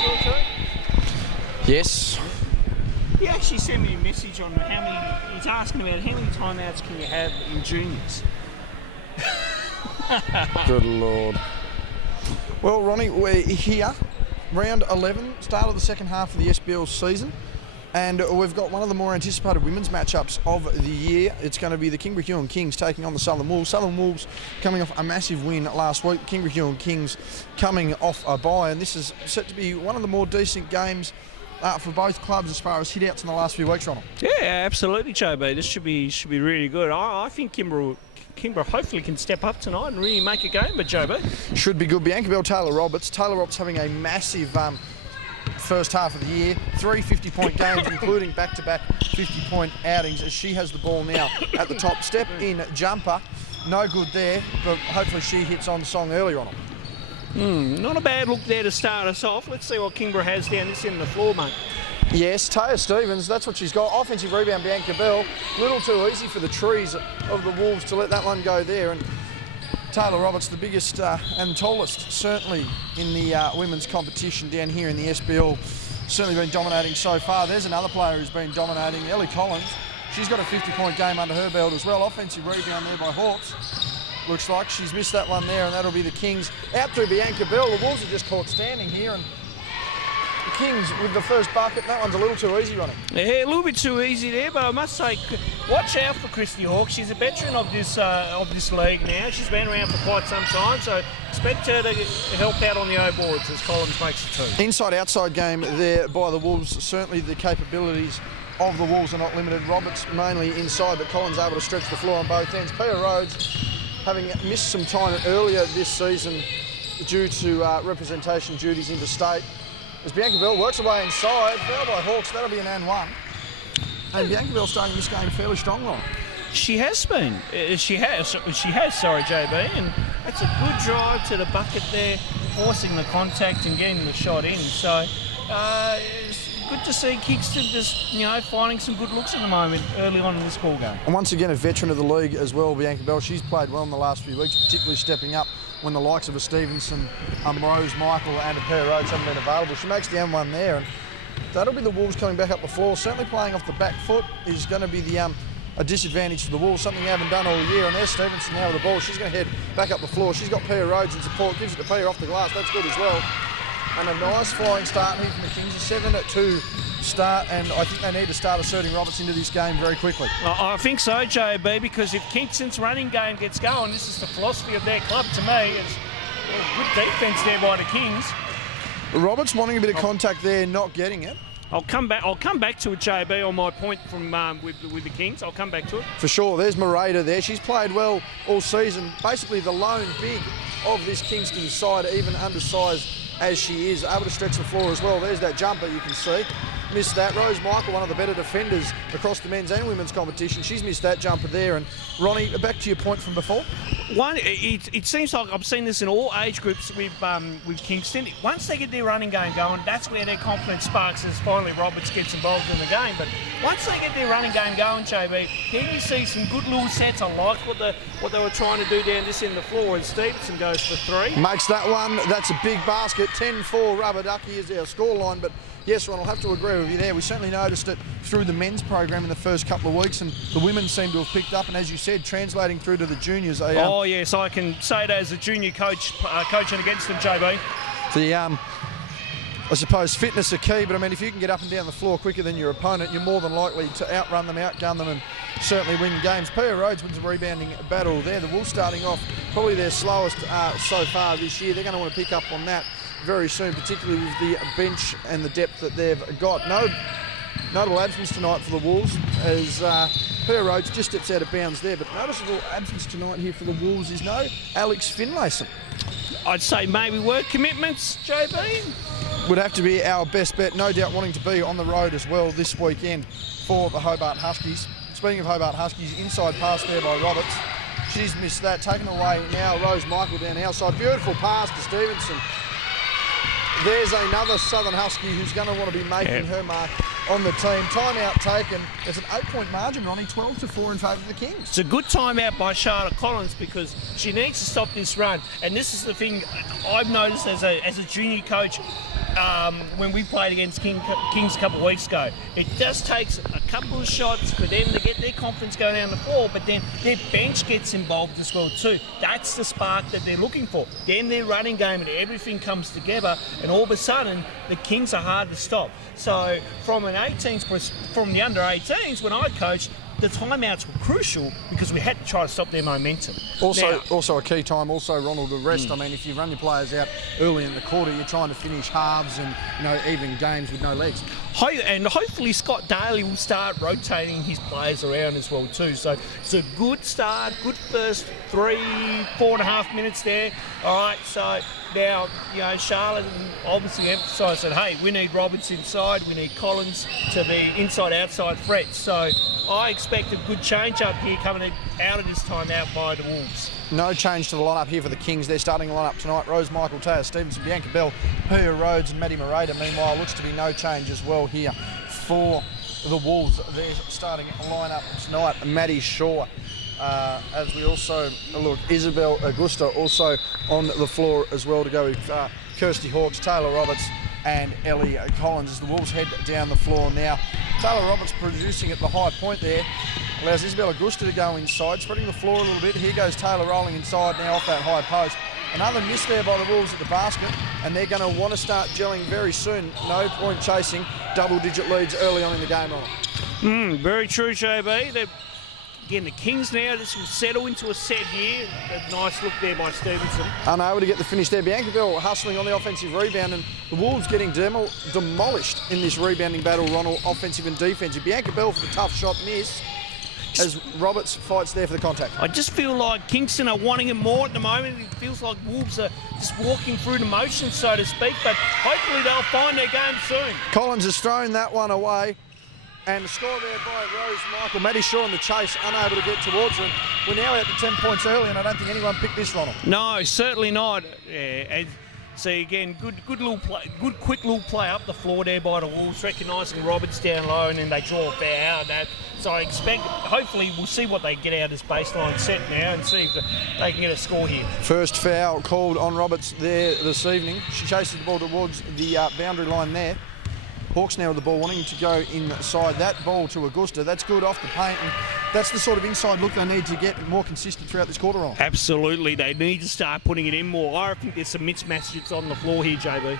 your turn? Yes. He actually sent me a message on he's asking about how many timeouts can you have in juniors? Good Lord. Well, Ronnie, we're here, round 11, start of the second half of the SBL season, and we've got one of the more anticipated women's matchups of the year. It's going to be the Kingborough-Huon Kings taking on the Southern Wolves. Southern Wolves coming off a massive win last week. Kingborough-Huon Kings coming off a bye, and this is set to be one of the more decent games for both clubs as far as hit-outs in the last few weeks, Ronald. Yeah, absolutely, JB. This should be really good. I think Kingborough hopefully can step up tonight and really make a game, but JB. Should be good. Bianca Bell, Taylor Roberts. Taylor Roberts having a massive first half of the year. 3 50-point games, including back-to-back 50-point outings, as she has the ball now at the top. Step in jumper. No good there, but hopefully she hits on song earlier on it. Not a bad look there to start us off. Let's see what Kingborough has down this end of the floor, mate. Yes, Taya Stevens, that's what she's got. Offensive rebound, Bianca Bell. Little too easy for the trees of the Wolves to let that one go there. And Taylor Roberts, the biggest and tallest, certainly, in the women's competition down here in the SBL. Certainly been dominating so far. There's another player who's been dominating, Ellie Collins. She's got a 50-point game under her belt as well. Offensive rebound there by Hawks. Looks like she's missed that one there, and that'll be the Kings. Out through Bianca Bell. The Wolves are just caught standing here, and the Kings with the first bucket. That one's a little too easy, Ronnie. Yeah, a little bit too easy there, but I must say, watch out for Christy Hawkes. She's a veteran of this league now. She's been around for quite some time, so expect her to help out on the O boards as Collins makes it too. Inside-outside game there by the Wolves. Certainly the capabilities of the Wolves are not limited. Roberts mainly inside, but Collins able to stretch the floor on both ends. Pia Rhodes, having missed some time earlier this season due to representation duties interstate, as Bianca Bell works away inside, fouled by Hawks. That'll be an and one. And Bianca Bell starting this game fairly strong, Ron. She has been. She has, sorry, JB, and that's a good drive to the bucket there, forcing the contact and getting the shot in. So it's good to see Kingston just, finding some good looks at the moment early on in this ball game. And once again, a veteran of the league as well, Bianca Bell. She's played well in the last few weeks, particularly stepping up when the likes of a Stevenson, Rose Michael and a Pia Rhodes haven't been available. She makes the M1 there, and that'll be the Wolves coming back up the floor. Certainly playing off the back foot is going to be the a disadvantage for the Wolves, something they haven't done all year. And there's Stevenson now with the ball. She's going to head back up the floor. She's got Pia Rhodes in support, gives it to Pia off the glass. That's good as well. And a nice flying start here from the Kings. A 7-2 start, and I think they need to start asserting Roberts into this game very quickly. I think so, JB, because if Kingston's running game gets going, this is the philosophy of their club to me. It's good defence there by the Kings. Roberts wanting a bit of contact there, not getting it. I'll come back to it, JB, on my point from with the Kings. I'll come back to it. For sure. There's Morada there. She's played well all season. Basically the lone big of this Kingston side, even undersized as she is, able to stretch the floor as well. There's that jumper you can see. Missed that. Rose Michael, one of the better defenders across the men's and women's competition. She's missed that jumper there. And Ronnie, back to your point from before. It seems like I've seen this in all age groups with Kingston. Once they get their running game going, that's where their confidence sparks as finally Roberts gets involved in the game. But once they get their running game going, JB, then you see some good little sets. I like what they were trying to do down this end of the floor, and Stevenson goes for three. Makes that one. That's a big basket. 10-4 rubber ducky is our scoreline. But yes, Ron, I'll have to agree with you there. We certainly noticed it through the men's program in the first couple of weeks, and the women seem to have picked up. And as you said, translating through to the juniors. Oh yes, I can say that as a junior coach, coaching against them, JB. I suppose fitness are key, but I mean, if you can get up and down the floor quicker than your opponent, you're more than likely to outrun them, outgun them, and certainly win games. Pia Rhodes wins a rebounding battle there. The Wolves starting off probably their slowest so far this year. They're going to want to pick up on that very soon, particularly with the bench and the depth that they've got. No notable absence tonight for the Wolves, as Pia Rhodes just steps out of bounds there, but noticeable absence tonight here for the Wolves is no Alex Finlayson. I'd say maybe work commitments, JB. Would have to be our best bet, no doubt wanting to be on the road as well this weekend for the Hobart Huskies. Speaking of Hobart Huskies, inside pass there by Roberts. She's missed that, taken away now, Rose Michael down the outside. Beautiful pass to Stevenson. There's another Southern Husky who's going to want to be making her mark on the team. Timeout taken. It's an 8-point margin, Ronnie, 12-4 in favour of the Kings. It's a good timeout by Charlotte Collins because she needs to stop this run. And this is the thing I've noticed as a junior coach. when we played against Kings a couple of weeks ago. It just takes a couple of shots for them to get their confidence going down the floor, but then their bench gets involved as well too. That's the spark that they're looking for. Then their running game and everything comes together, and all of a sudden the Kings are hard to stop. So from the under 18s, when I coached, the timeouts were crucial because we had to try to stop their momentum. Also a key time, Ronald, to rest. I mean, if you run your players out early in the quarter, you're trying to finish halves and even games with no legs. And hopefully Scott Daly will start rotating his players around as well too. So it's a good start, good first 4.5 minutes there. All right, so now, Charlotte obviously emphasised that, hey, we need Roberts inside, we need Collins to be inside-outside threats. So I expect a good change up here coming out of this time out by the Wolves. No change to the lineup here for the Kings. They're starting lineup tonight. Rose Michael, Taya Stevenson, Bianca Bell, Pia Rhodes and Maddie Morata. Meanwhile, looks to be no change as well here for the Wolves. They're starting lineup tonight. Maddie Shaw. As we also look, Isabel Augusta also on the floor as well to go with Kirsty Hawkes, Taylor Roberts and Ellie Collins as the Wolves head down the floor now. Taylor Roberts producing at the high point there. Allows Isabel Augusta to go inside, spreading the floor a little bit. Here goes Taylor rolling inside now off that high post. Another miss there by the Wolves at the basket, and they're going to want to start gelling very soon. No point chasing double-digit leads early on in the game on it. Very true, JB. Again, the Kings now just will settle into a set here. A nice look there by Stevenson. Unable to get the finish there. Bianca Bell hustling on the offensive rebound, and the Wolves getting demolished in this rebounding battle, Ronald, offensive and defensive. Bianca Bell for the tough shot miss as Roberts fights there for the contact. I just feel like Kingston are wanting it more at the moment. It feels like Wolves are just walking through the motions, so to speak, but hopefully they'll find their game soon. Collins has thrown that one away. And the score there by Rose Michael. Maddie Shaw in the chase, unable to get towards her. We're now out to 10 points early, and I don't think anyone picked this, Ronald. No, certainly not. Yeah, see, again, good little play, good quick little play up the floor there by the Wolves, recognising Roberts down low, and then they draw a foul out of that. So I expect, hopefully, we'll see what they get out of this baseline set now and see if they can get a score here. First foul called on Roberts there this evening. She chases the ball towards the boundary line there. Hawks now with the ball, wanting to go inside. That ball to Augusta, that's good off the paint, and that's the sort of inside look they need to get more consistent throughout this quarter on. Absolutely, they need to start putting it in more. I think there's some mismatches on the floor here, JB.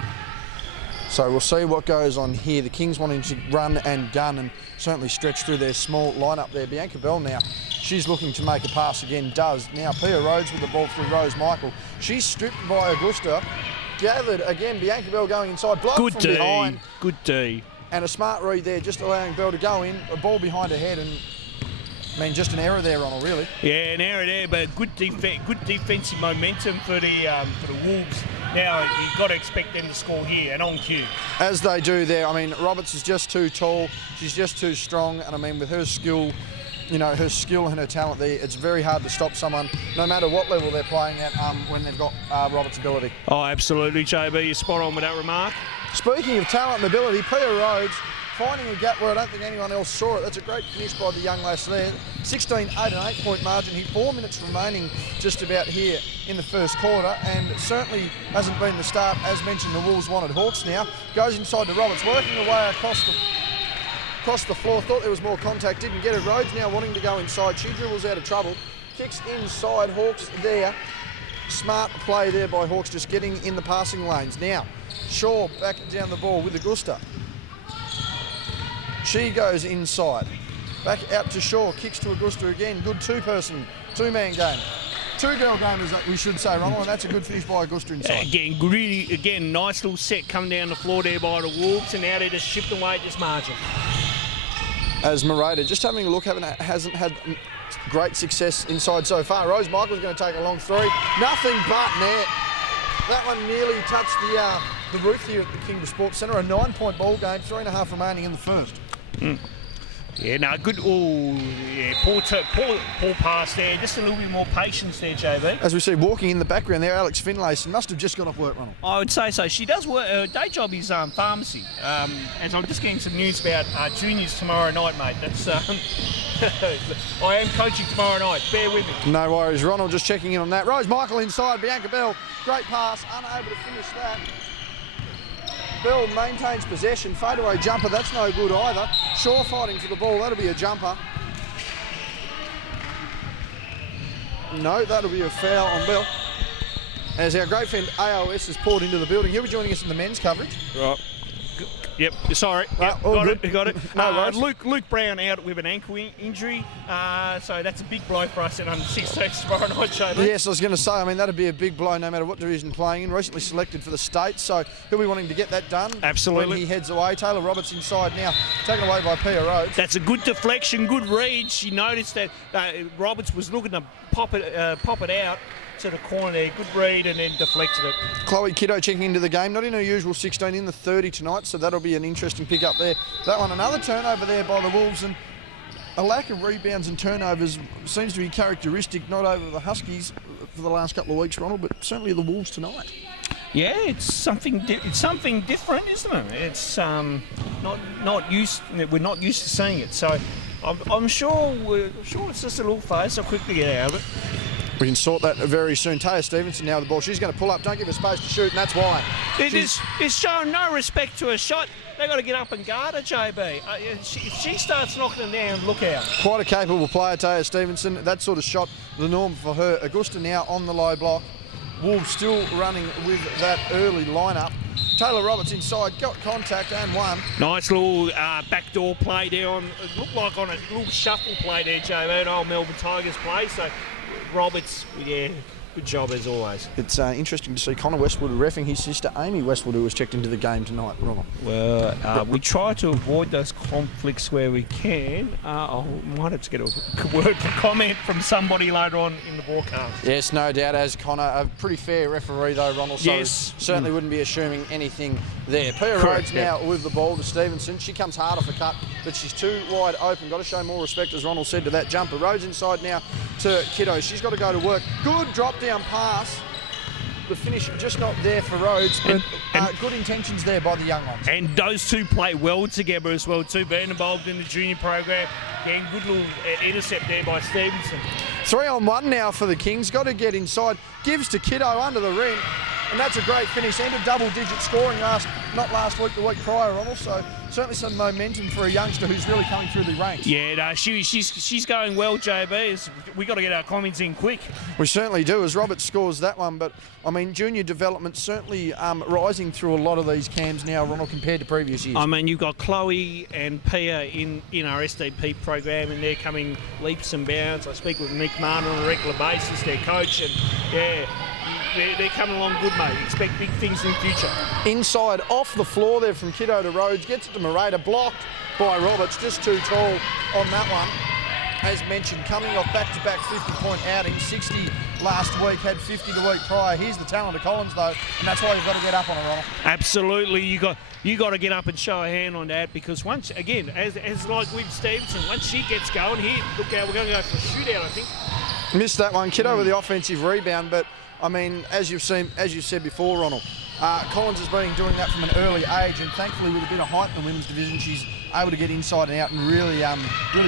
So we'll see what goes on here. The Kings wanting to run and gun and certainly stretch through their small lineup there. Bianca Bell now, she's looking to make a pass again, does. Now Pia Rhodes with the ball through Rose Michael. She's stripped by Augusta. Gathered again, Bianca Bell going inside, blocked good from D. behind. Good D. And a smart read there, just allowing Bell to go in, a ball behind her head, and I mean, just an error there, Ronald, really. Yeah, an error there, but good defensive momentum for the Wolves. Now you've got to expect them to score here and on cue. As they do there. I mean, Roberts is just too tall, she's just too strong, and I mean, with her skill, her skill and her talent there, it's very hard to stop someone, no matter what level they're playing at, when they've got Roberts' ability. Oh, absolutely, JB. You're spot on with that remark. Speaking of talent and ability, Pia Rhodes finding a gap where I don't think anyone else saw it. That's a great finish by the young lass there. 16-8, an 8-point margin here. 4 minutes remaining just about here in the first quarter, and certainly hasn't been the start. As mentioned, the Wolves wanted Hawks now. Goes inside to Roberts, working away across the floor. Thought there was more contact, didn't get it. Rhodes now wanting to go inside. She dribbles out of trouble. Kicks inside, Hawks there. Smart play there by Hawks, just getting in the passing lanes. Now, Shaw back down the ball with Augusta. She goes inside. Back out to Shaw, kicks to Augusta again. Good two-man game. Two-girl game, as we should say, Ronald, and that's a good finish by Augusta inside. Again, nice little set coming down the floor there by the Wolves, and now they're just chipped away at this margin. As Morata, just having a look, hasn't had great success inside so far. Rose Michael's going to take a long three. Nothing but net. That one nearly touched the roof here at the Kingborough Sports Centre. A 9-point ball game, 3.5 remaining in the first. Yeah, no, good. Oh, yeah, poor pass there. Just a little bit more patience there, JB. As we see walking in the background there, Alex Finlayson must have just got off work, Ronald. I would say so. She does work. Her day job is pharmacy. As I'm just getting some news about juniors tomorrow night, mate. That's I am coaching tomorrow night. Bear with me. No worries, Ronald. Just checking in on that. Rose Michael inside. Bianca Bell, great pass, unable to finish that. Bell maintains possession. Fadeaway jumper, that's no good either. Shaw fighting for the ball, that'll be a jumper. No, that'll be a foul on Bell. As our great friend AOS has poured into the building. He'll be joining us in the men's coverage. Right. Yep, sorry. Yep, got it. No worries. Luke Brown out with an ankle injury, so that's a big blow for us at under 16 tomorrow night, JB. Yes, I was going to say, I mean, that'd be a big blow no matter what division playing in. Recently selected for the States, so he'll be wanting to get that done. Absolutely. When he heads away. Taylor Roberts inside now, taken away by Pia Rhodes. That's a good deflection, good read. She noticed that Roberts was looking to pop it out to the corner there, good read, and then deflected it. Chloe Kiddo checking into the game, not in her usual 16, in the 30 tonight, so that'll be an interesting pick up there. That one, another turnover there by the Wolves, and a lack of rebounds and turnovers seems to be characteristic not over the Huskies for the last couple of weeks, Ronald, but certainly the Wolves tonight. Yeah, it's something different, isn't it? It's not used. We're not used to seeing it, so I'm sure it's just a little phase. So quickly get out of it. We can sort that very soon. Taya Stevenson now the ball. She's going to pull up. Don't give her space to shoot, and that's why. It's showing no respect to her shot. They've got to get up and guard her, JB. If she starts knocking them down, look out. Quite a capable player, Taya Stevenson. That sort of shot, the norm for her. Augusta now on the low block. Wolves still running with that early lineup. Taylor Roberts inside, got contact and won. Nice little backdoor play there on. It looked like on a little shuffle play there, JB. An old Melbourne Tigers play. So Roberts, yeah, good job as always. It's interesting to see Connor Westwood reffing his sister Amy Westwood, who was checked into the game tonight, Ronald. Well, we try to avoid those conflicts where we can. I might have to get a word for comment from somebody later on in the broadcast. Yes, no doubt, as Connor, a pretty fair referee though, Ronald, so yes. Certainly wouldn't be assuming anything there. Pia Rhodes now with the ball to Stevenson. She comes hard off a cut, but she's too wide open. Got to show more respect, as Ronald said, to that jumper. Rhodes inside now to Kiddo. She's got to go to work. Good drop down pass. The finish just not there for Rhodes, but good intentions there by the young ones. And those two play well together as well too, being involved in the junior program. Again, good little intercept there by Stevenson. 3-on-1 now for the Kings. Got to get inside. Gives to Kiddo under the ring. And that's a great finish. Ended double-digit scoring not last week, the week prior, Ronald. So certainly some momentum for a youngster who's really coming through the ranks. Yeah, no, she's going well, JB. We got to get our comments in quick. We certainly do, as Robert scores that one. But I mean, junior development certainly rising through a lot of these cams now, Ronald, compared to previous years. I mean, you've got Chloe and Pia in our SDP program, and they're coming leaps and bounds. I speak with Mick Martin on a regular basis, their coach, and yeah. They're coming along good, mate. Expect big things in the future. Inside, off the floor there from Kiddo to Rhodes. Gets it to Morata. Blocked by Roberts. Just too tall on that one. As mentioned, coming off back-to-back 50-point outing. 60 last week, had 50 the week prior. Here's the talent of Collins, though, and that's why you've got to get up on it, Ronald. Absolutely. You got to get up and show a hand on that, because once, again, as like with Stevenson, once she gets going, here, look out, we're going to go for a shootout, I think. Missed that one. Kiddo with the offensive rebound, but I mean, as you've said before, Ronald, Collins has been doing that from an early age, and thankfully with a bit of height in the women's division, she's able to get inside and out and really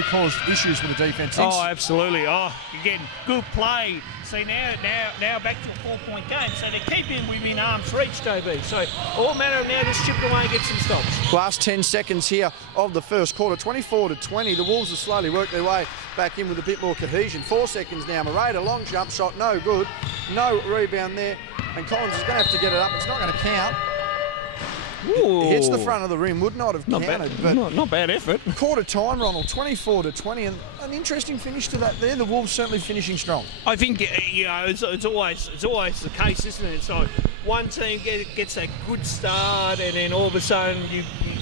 caused issues for the defence. Oh, absolutely. Oh, again, good play. See, now back to a 4-point game, so they're keeping within arm's reach, JB. So all matter of now, just chip away and get some stops. Last 10 seconds here of the first quarter, 24-20. The Wolves have slowly worked their way back in with a bit more cohesion. 4 seconds now. Morata, long jump shot, no good. No rebound there, and Collins is going to have to get it up. It's not going to count. Ooh. It hits the front of the rim, would not have counted. But not bad effort. Quarter time, Ronald, 24-20, and an interesting finish to that there. The Wolves certainly finishing strong. I think it's always the case, isn't it? It's like one team gets a good start, and then all of a sudden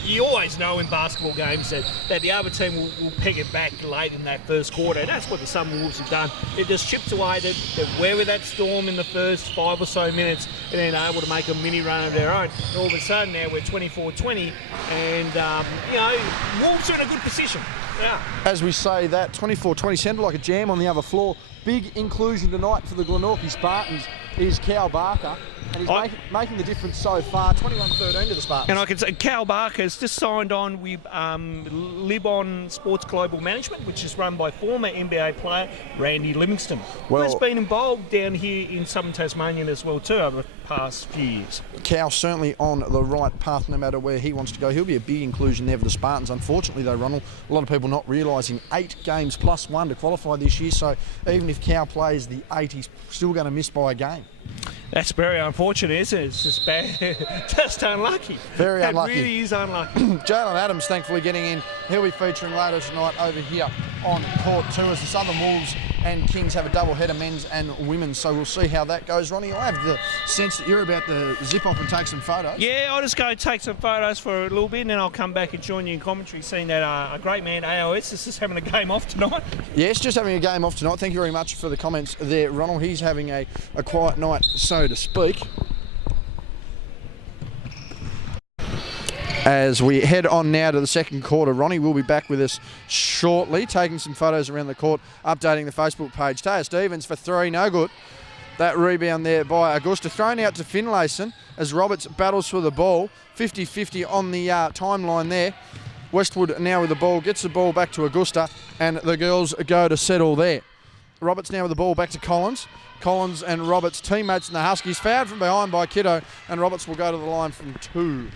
you always know in basketball games that the other team will peg it back late in that first quarter, and that's what the Summer Wolves have done. They've just chipped away, they're weary that storm in the first 5 or so minutes, and then able to make a mini run of their own. And all of a sudden now we're 24-20, and Wolves are in a good position. Yeah. As we say that, 24-20, sounded like a jam on the other floor. Big inclusion tonight for the Glenorchy Spartans is Cal Barker. And he's making the difference so far, 21-13 to the Spartans. And I can say Cal Barker has just signed on with Libon Sports Global Management, which is run by former NBA player Randy Livingston, who has been involved down here in southern Tasmania as well too over the past few years. Cal's certainly on the right path no matter where he wants to go. He'll be a big inclusion there for the Spartans. Unfortunately though, Ronald, a lot of people not realising 8 games plus 1 to qualify this year, so even if Cal plays the 8, he's still going to miss by a game. That's very unfortunate, isn't it? It's just bad. Just unlucky. Very unlucky. It really is unlucky. Jalen Adams, thankfully, getting in. He'll be featuring later tonight over here on Court 2 as the Southern Wolves and Kings have a double header, men's and women's. So we'll see how that goes. Ronnie, I have the sense that you're about to zip off and take some photos. Yeah, I'll just go take some photos for a little bit and then I'll come back and join you in commentary, seeing that a great man, AOS, is just having a game off tonight. Yes, just having a game off tonight. Thank you very much for the comments there, Ronald. He's having a quiet night, so to speak. As we head on now to the second quarter, Ronnie will be back with us shortly, taking some photos around the court, updating the Facebook page. Taya Stevens for 3, no good. That rebound there by Augusta, thrown out to Finlayson as Roberts battles for the ball. 50-50 on the timeline there. Westwood now with the ball, gets the ball back to Augusta, and the girls go to settle there. Roberts now with the ball back to Collins. Collins and Roberts, teammates in the Huskies, fouled from behind by Kiddo, and Roberts will go to the line from 2.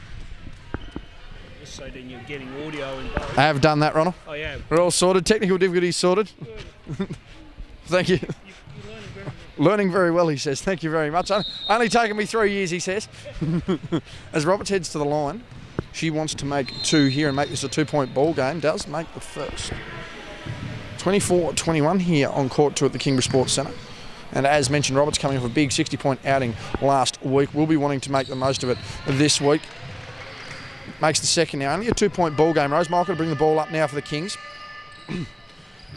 So then you're getting audio involved. I have done that, Ronald. Oh, yeah. We're all sorted. Technical difficulties sorted. Thank you. You're learning very well. Learning very well, he says. Thank you very much. Only taken me 3 years, he says. As Roberts heads to the line, she wants to make 2 here and make this a 2-point ball game. Does make the first. 24-21 here on Court 2 at the Kingborough Sports Centre. And as mentioned, Roberts coming off a big 60-point outing last week. Will be wanting to make the most of it this week. Makes the second now. Only a 2-point ball game. Rose Michael to bring the ball up now for the Kings.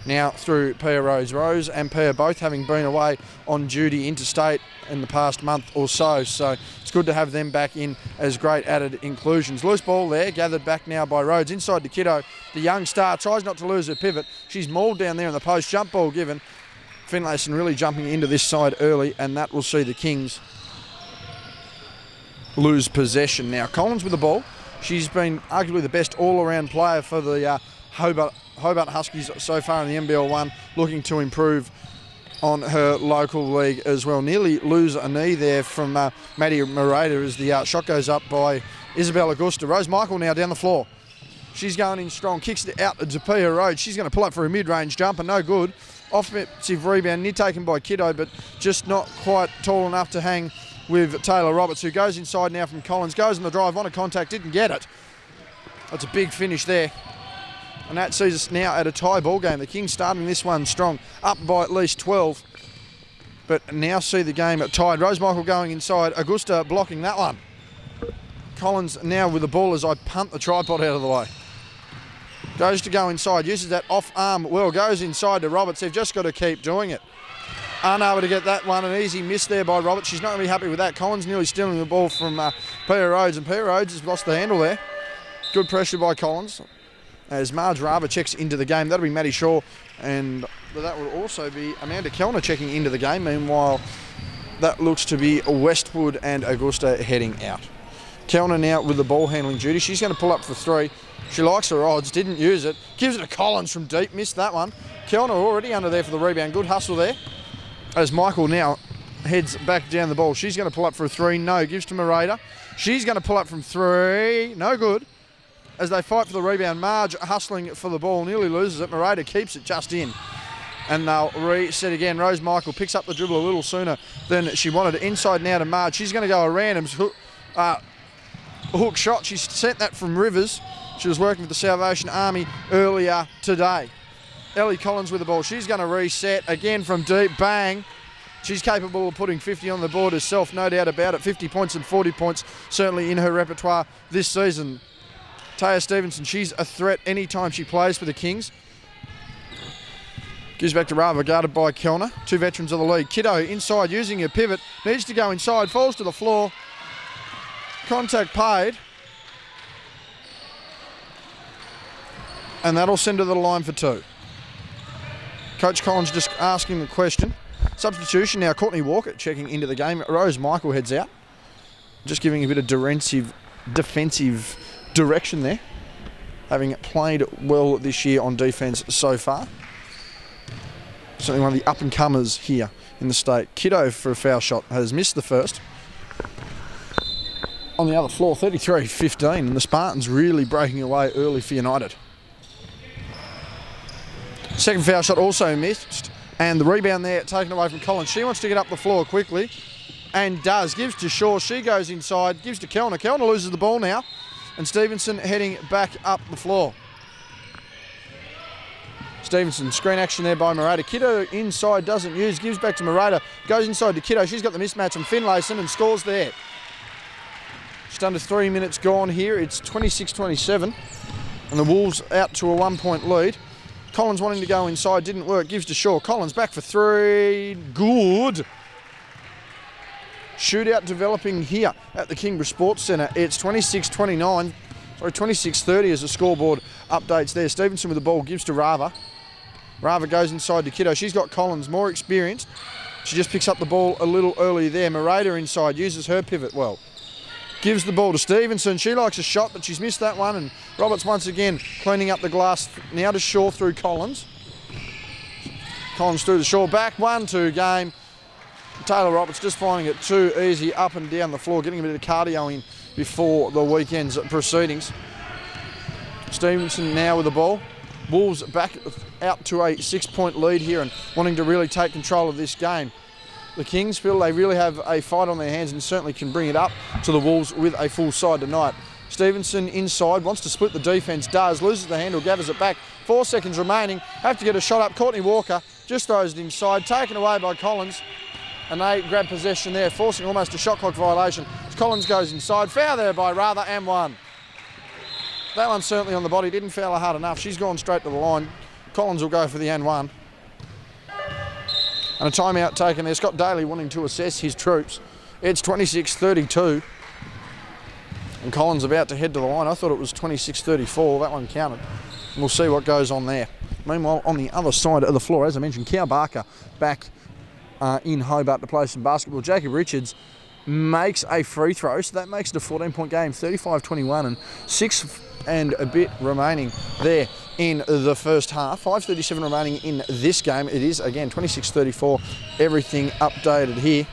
Now through Pia Rose. Rose and Pia both having been away on duty interstate in the past month or so. So it's good to have them back in as great added inclusions. Loose ball there, gathered back now by Rhodes. Inside to Kiddo. The young star tries not to lose her pivot. She's mauled down there in the post. Jump ball given. Finlayson really jumping into this side early, and that will see the Kings lose possession. Now Collins with the ball. She's been arguably the best all-around player for the Hobart Huskies so far in the NBL1, looking to improve on her local league as well. Nearly lose a knee there from Maddie Morada as the shot goes up by Isabel Augusta. Rose Michael now down the floor. She's going in strong, kicks it out to Pia Rhodes. She's going to pull up for a mid-range jumper, no good. Offensive rebound, near taken by Kiddo, but just not quite tall enough to hang with Taylor Roberts, who goes inside now from Collins, goes on the drive, on a contact, didn't get it. That's a big finish there. And that sees us now at a tie ball game. The Kings starting this one strong, up by at least 12. But now see the game tied. Rose Michael going inside, Augusta blocking that one. Collins now with the ball as I punt the tripod out of the way. Goes to go inside, uses that off arm well, goes inside to Roberts. They've just got to keep doing it. Unable to get that one, an easy miss there by Roberts. She's not going to be happy with that. Collins nearly stealing the ball from Pia Rhodes, and Pia Rhodes has lost the handle there. Good pressure by Collins. As Marge Rava checks into the game, that'll be Maddie Shaw, and that will also be Amanda Kellner checking into the game. Meanwhile, that looks to be Westwood and Augusta heading out. Kellner now with the ball handling duty. She's going to pull up for 3. She likes her odds, didn't use it. Gives it to Collins from deep, missed that one. Kellner already under there for the rebound. Good hustle there. As Michael now heads back down the ball. She's going to pull up for a 3. No, gives to Morada. She's going to pull up from 3. No good. As they fight for the rebound, Marge hustling for the ball, nearly loses it. Morada keeps it just in. And they'll reset again. Rose Michael picks up the dribble a little sooner than she wanted. Inside now to Marge. She's going to go a random hook shot. She sent that from Rivers. She was working with the Salvation Army earlier today. Ellie Collins with the ball. She's going to reset again from deep. Bang. She's capable of putting 50 on the board herself, no doubt about it. 50 points and 40 points certainly in her repertoire this season. Taya Stevenson, she's a threat anytime she plays for the Kings. Gives back to Rava, guarded by Kellner. 2 veterans of the league. Kiddo inside, using her pivot. Needs to go inside, falls to the floor. Contact paid. And that'll send her to the line for 2. Coach Collins just asking the question. Substitution now, Courtney Walker checking into the game. Rose Michael heads out. just giving a bit of defensive direction there, having played well this year on defence so far. Certainly one of the up-and-comers here in the state. Kiddo for a foul shot has missed the first. On the other floor, 33-15, and the Spartans really breaking away early for United. Second foul shot also missed, and the rebound there taken away from Collins. She wants to get up the floor quickly, and does. Gives to Shaw, she goes inside, gives to Kellner. Kellner loses the ball now, and Stevenson heading back up the floor. Stevenson, screen action there by Morata. Kiddo inside, doesn't use, gives back to Morata, goes inside to Kiddo. She's got the mismatch from Finlayson and scores there. Just under 3 minutes gone here. It's 26-27, and the Wolves out to a 1-point lead. Collins wanting to go inside, didn't work, gives to Shaw. Collins back for three, good. Shootout developing here at the Kingborough Sports Centre. It's 26-30 as the scoreboard updates there. Stevenson with the ball, gives to Rava. Rava goes inside to Kiddo. She's got Collins, more experienced. She just picks up the ball a little early there. Morata inside, uses her pivot well. Gives the ball to Stevenson. She likes a shot, but she's missed that one. And Roberts once again cleaning up the glass. Now to Shaw through Collins. Collins through to Shaw. Back 1-2 game. Taylor Roberts just finding it too easy up and down the floor, getting a bit of cardio in before the weekend's proceedings. Stevenson now with the ball. Wolves back out to a 6-point lead here and wanting to really take control of this game. The Kings feel they really have a fight on their hands and certainly can bring it up to the Wolves with a full side tonight. Stevenson inside, wants to split the defence, does, loses the handle, gathers it back. 4 seconds remaining, have to get a shot up. Courtney Walker just throws it inside, taken away by Collins, and they grab possession there, forcing almost a shot clock violation. Collins goes inside, foul there by Rather, and one. That one's certainly on the body, didn't foul her hard enough. She's gone straight to the line. Collins will go for the and one. And a timeout taken there. Scott Daly wanting to assess his troops. It's 26-32. And Collins about to head to the line. I thought it was 26-34. That one counted. And we'll see what goes on there. Meanwhile, on the other side of the floor, as I mentioned, Cow Barker back in Hobart to play some basketball. Jacob Richards makes a free throw, so that makes it a 14-point game, 35-21, and 6 and a bit remaining there in the first half. 5:37 remaining in this game. It is, again, 26-34. Everything updated here.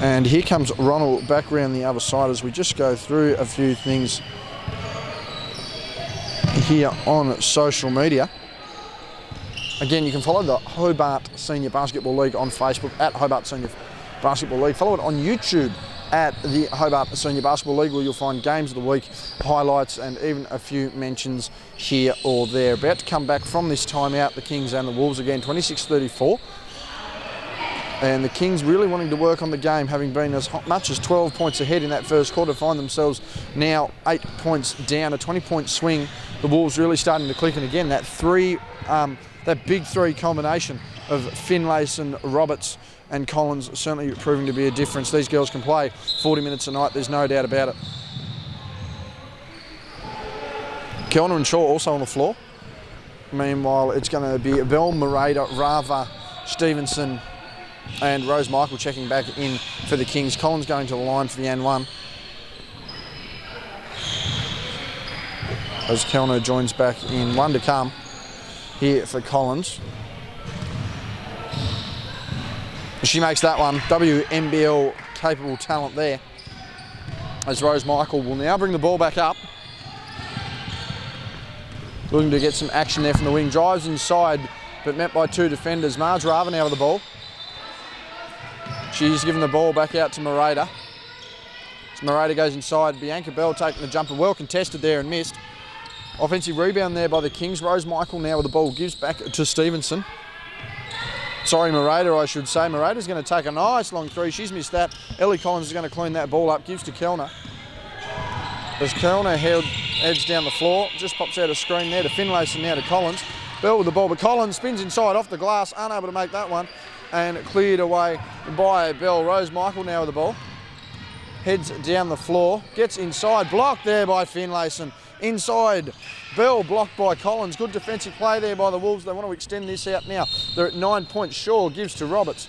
And here comes Ronald back around the other side as we just go through a few things here on social media. Again, you can follow the Hobart Senior Basketball League on Facebook at Hobart Senior Basketball League. Follow it on YouTube at the Hobart Senior Basketball League, where you'll find games of the week, highlights, and even a few mentions here or there. About to come back from this timeout, the Kings and the Wolves again, 26-34. And the Kings really wanting to work on the game, having been as much as 12 points ahead in that first quarter, find themselves now 8 points down, a 20-point swing. The Wolves really starting to click, and again, that big three combination of Finlayson, Roberts and Collins certainly proving to be a difference. These girls can play 40 minutes a night, there's no doubt about it. Kellner and Shaw also on the floor. Meanwhile, it's going to be Bell, Morata, Rava, Stevenson and Rose Michael checking back in for the Kings. Collins going to the line for the and one. As Kellner joins back in, one to come here for Collins. She makes that one. WNBL capable talent there. As Rose Michael will now bring the ball back up. Looking to get some action there from the wing. Drives inside, but met by two defenders. Marge Rava now with the ball. She's given the ball back out to Morata. As Morata goes inside, Bianca Bell taking the jumper. Well contested there and missed. Offensive rebound there by the Kings. Rose Michael now with the ball. Gives back to Stevenson. Sorry, Morata, I should say. Morata's going to take a nice long three. She's missed that. Ellie Collins is going to clean that ball up. Gives to Kellner. As Kellner heads down the floor. Just pops out a screen there to Finlayson, now to Collins. Bell with the ball, but Collins spins inside off the glass. Unable to make that one. And cleared away by Bell. Rose Michael now with the ball. Heads down the floor. Gets inside. Blocked there by Finlayson. inside. Bell blocked by Collins. Good defensive play there by the Wolves. They want to extend this out now. They're at 9 points. Shaw gives to Roberts.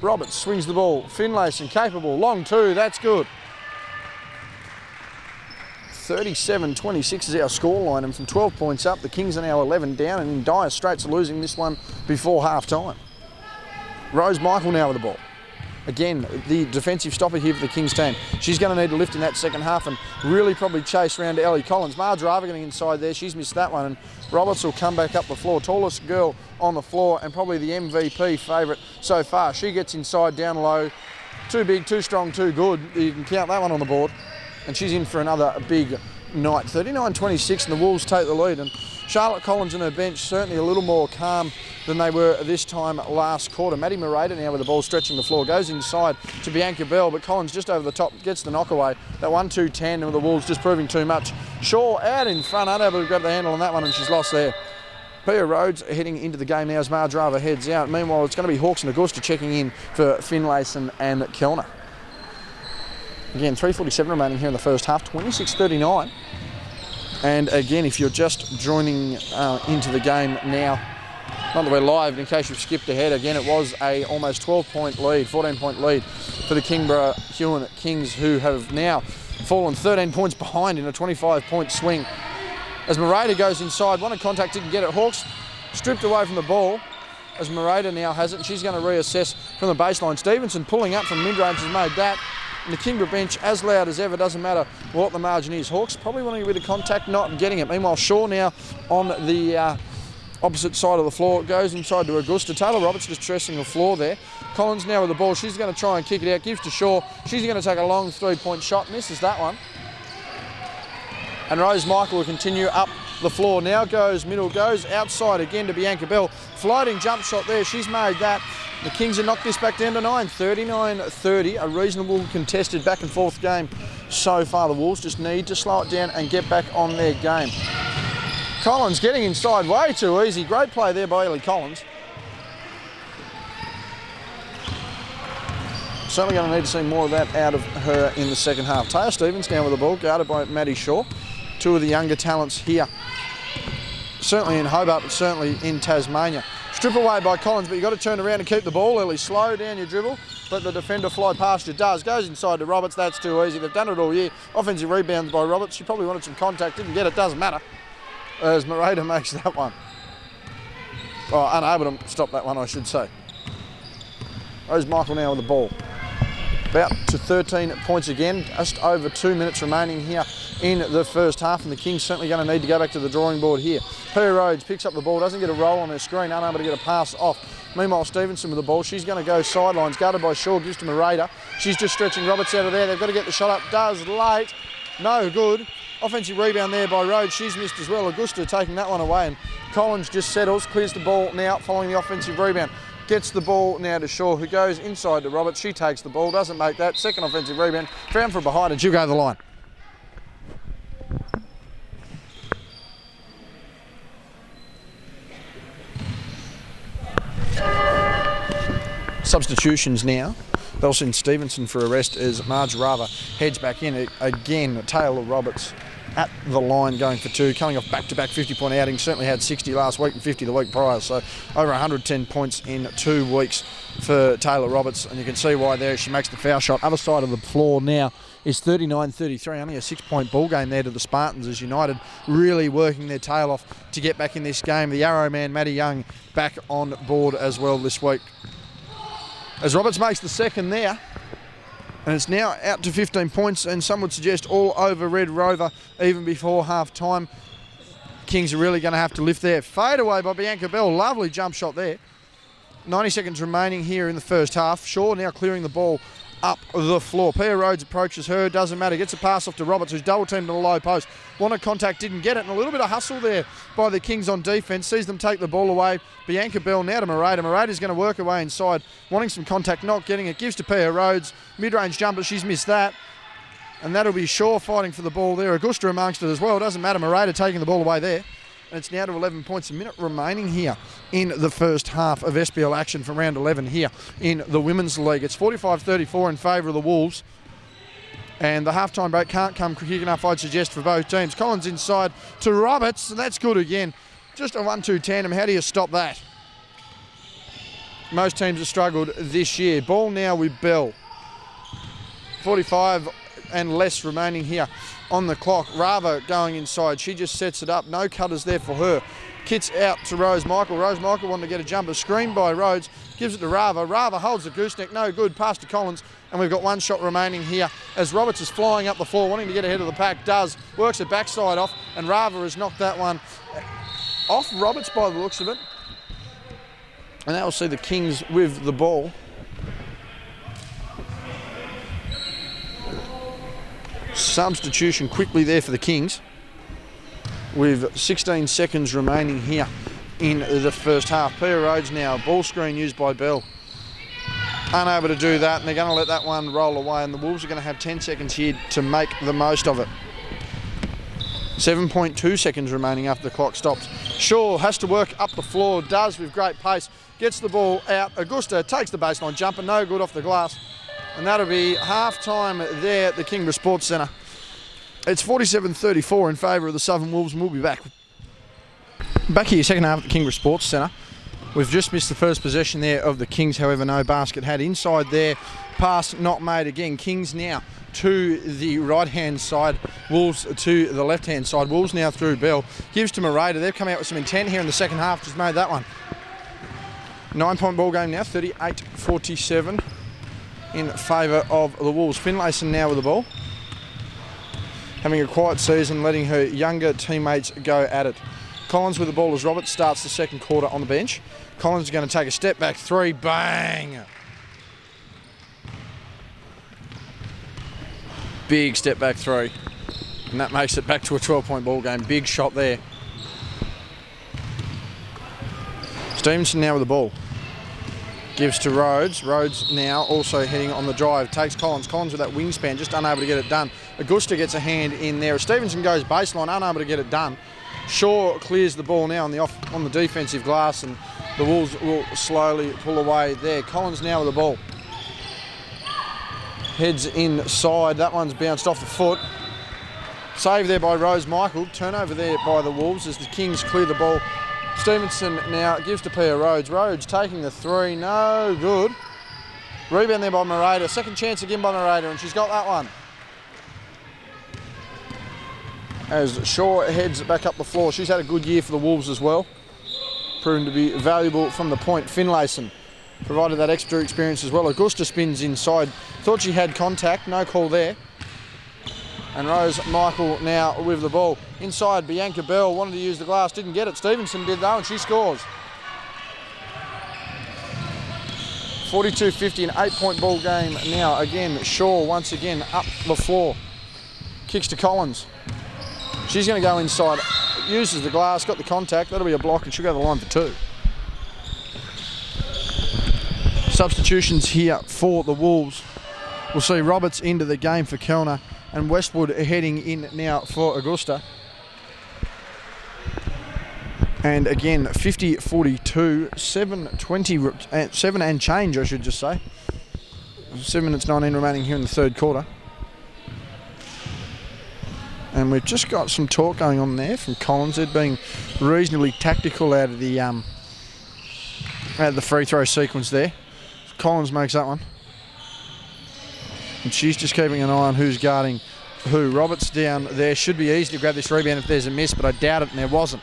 Roberts swings the ball. Finlayson capable. Long two. That's good. 37-26 is our scoreline, and from 12 points up, the Kings are now 11 down and in dire straits of losing this one before half-time. Rose Michael now with the ball. Again, the defensive stopper here for the Kings team. She's going to need to lift in that second half and really probably chase around to Ellie Collins. Marge Rava getting inside there. She's missed that one, and Roberts will come back up the floor. Tallest girl on the floor and probably the MVP favourite so far. She gets inside down low. Too big, too strong, too good. You can count that one on the board. And she's in for another big night. 39-26 and the Wolves take the lead. And Charlotte Collins and her bench certainly a little more calm than they were this time last quarter. Maddie Morada now with the ball stretching the floor. Goes inside to Bianca Bell, but Collins just over the top gets the knock away. That 1-2-10 and the Wolves just proving too much. Shaw out in front, unable to grab the handle on that one, and she's lost there. Pia Rhodes heading into the game now as Marge Rava heads out. Meanwhile, it's going to be Hawks and Augusta checking in for Finlayson and Kellner. Again, 3:47 remaining here in the first half, 26-39. And again, if you're just joining into the game now, not that we're live, in case you've skipped ahead, again, it was a almost 12-point lead, 14-point lead for the Kingborough-Huon Kings, who have now fallen 13 points behind in a 25-point swing. As Morada goes inside, one in contact, didn't get it. Hawks stripped away from the ball, as Morada now has it, and she's going to reassess from the baseline. Stevenson pulling up from mid-range has made that. And the Kingborough bench, as loud as ever, doesn't matter what the margin is. Hawks probably wanting a bit of contact, not getting it. Meanwhile, Shaw now on the opposite side of the floor. Goes inside to Augusta. Taylor Roberts just stressing the floor there. Collins now with the ball. She's going to try and kick it out. Gives to Shaw. She's going to take a long three-point shot. Misses that one. And Rose Michael will continue up the floor. Now goes middle, goes outside again to Bianca Bell. Floating jump shot there. She's made that. The Kings have knocked this back down to 9, 39-30, a reasonable contested back and forth game so far. The Wolves just need to slow it down and get back on their game. Collins getting inside way too easy. Great play there by Ellie Collins. Certainly going to need to see more of that out of her in the second half. Taya Stevens down with the ball, guarded by Maddie Shaw. Two of the younger talents here. Certainly in Hobart, but certainly in Tasmania. Strip away by Collins, but you've got to turn around and keep the ball, Ellie. Slow down your dribble, let the defender fly past you. Does. Goes inside to Roberts. That's too easy. They've done it all year. Offensive rebounds by Roberts. She probably wanted some contact. Didn't get it. Doesn't matter. As Morada makes that one. Oh, unable to stop that one, I should say. Rose Michael now with the ball. About to 13 points again. Just over 2 minutes remaining here in the first half, and the Kings certainly going to need to go back to the drawing board here. Pia Rhodes picks up the ball, doesn't get a roll on her screen, unable to get a pass off. Meanwhile, Stevenson with the ball. She's going to go sidelines, guarded by Shaw, gives to Morada. She's just stretching Roberts out of there. They've got to get the shot up. Does late. No good. Offensive rebound there by Rhodes. She's missed as well. Augusta taking that one away, and Collins just settles, clears the ball now following the offensive rebound. Gets the ball now to Shaw, who goes inside to Roberts. She takes the ball, doesn't make that. Second offensive rebound. Found from behind, and she'll go to the line. Substitutions now. They'll send Stevenson for a rest as Marge Rava heads back in. Again, Taylor Roberts at the line going for two, coming off back-to-back 50-point outings. Certainly had 60 last week and 50 the week prior, so over 110 points in 2 weeks for Taylor Roberts, and you can see why there. She makes the foul shot. Other side of the floor now is 39-33, only a 6-point ball game there to the Spartans, as United really working their tail off to get back in this game. The Arrow man, Maddie Young, back on board as well this week. As Roberts makes the second there, and it's now out to 15 points, and some would suggest all over Red Rover even before half-time. Kings are really going to have to lift there. Fade away by Bianca Bell. Lovely jump shot there. 90 seconds remaining here in the first half. Shaw now clearing the ball up the floor. Pia Rhodes approaches her. Doesn't matter. Gets a pass off to Roberts, who's double-teamed on the low post. Wanted contact, didn't get it. And a little bit of hustle there by the Kings on defence. Sees them take the ball away. Bianca Bell now to Morada. Morada's going to work her way inside. Wanting some contact, not getting it. Gives to Pia Rhodes. Mid-range jumper. She's missed that. And that'll be Shaw fighting for the ball there. Augusta amongst it as well. Doesn't matter. Morada taking the ball away there. And it's now to 11 points, a minute remaining here in the first half of SPL action from round 11 here in the Women's League. It's 45-34 in favour of the Wolves. And the halftime break can't come quick enough, I'd suggest, for both teams. Collins inside to Roberts, and that's good again. Just a 1-2 tandem. How do you stop that? Most teams have struggled this year. Ball now with Bell. 45 and less remaining here on the clock. Rava going inside. She just sets it up. No cutters there for her. Kits out to Rose Michael. Rose Michael wanted to get a jumper. Screened by Rhodes. Gives it to Rava. Rava holds the gooseneck. No good. Pass to Collins. And we've got one shot remaining here as Roberts is flying up the floor, wanting to get ahead of the pack. Does. Works the backside off. And Rava has knocked that one off Roberts by the looks of it. And that will see the Kings with the ball. Substitution quickly there for the Kings with 16 seconds remaining here in the first half. Pia Rhodes now, ball screen used by Bell. Unable to do that, and they're going to let that one roll away, and the Wolves are going to have 10 seconds here to make the most of it. 7.2 seconds remaining after the clock stops. Shaw has to work up the floor, does with great pace, gets the ball out. Augusta takes the baseline jumper, no good off the glass. And that'll be half-time there at the Kingborough Sports Centre. It's 47-34 in favour of the Southern Wolves, and we'll be back. Back here, second half at the Kingborough Sports Centre. We've just missed the first possession there of the Kings, however, no basket had inside there. Pass not made again. Kings now to the right-hand side, Wolves to the left-hand side. Wolves now through Bell. Gives to Morada. They've come out with some intent here in the second half, just made that one. 9-point ball game now, 38-47 in favour of the Wolves. Finlayson now with the ball. Having a quiet season, letting her younger teammates go at it. Collins with the ball as Roberts starts the second quarter on the bench. Collins is going to take a step back three, bang! Big step back three. And that makes it back to a 12-point ball game. Big shot there. Stevenson now with the ball. Gives to Rhodes. Rhodes now also heading on the drive. Takes Collins. Collins with that wingspan, just unable to get it done. Augusta gets a hand in there. Stevenson goes baseline, unable to get it done. Shaw clears the ball now on the defensive glass, and the Wolves will slowly pull away there. Collins now with the ball. Heads inside. That one's bounced off the foot. Save there by Rose Michael. Turnover there by the Wolves as the Kings clear the ball. Stevenson now gives to Pia Rhodes. Rhodes taking the three. No good. Rebound there by Morada. Second chance again by Morada, and she's got that one. As Shaw heads back up the floor. She's had a good year for the Wolves as well. Proven to be valuable from the point. Finlayson provided that extra experience as well. Augusta spins inside. Thought she had contact. No call there. And Rose Michael now with the ball. Inside, Bianca Bell wanted to use the glass. Didn't get it. Stevenson did though, and she scores. 42-50, an 8-point ball game now. Again, Shaw once again up the floor. Kicks to Collins. She's going to go inside, uses the glass, got the contact. That'll be a block, and she'll go to the line for two. Substitutions here for the Wolves. We'll see Roberts into the game for Kellner, and Westwood heading in now for Augusta. And again, 50-42, 7:20, 7 and change, I should just say. 7 minutes 19 remaining here in the third quarter. And we've just got some talk going on there from Collins. They're being reasonably tactical out of the free throw sequence there. Collins makes that one. And she's just keeping an eye on who's guarding who. Roberts down there. Should be easy to grab this rebound if there's a miss, but I doubt it, and there wasn't.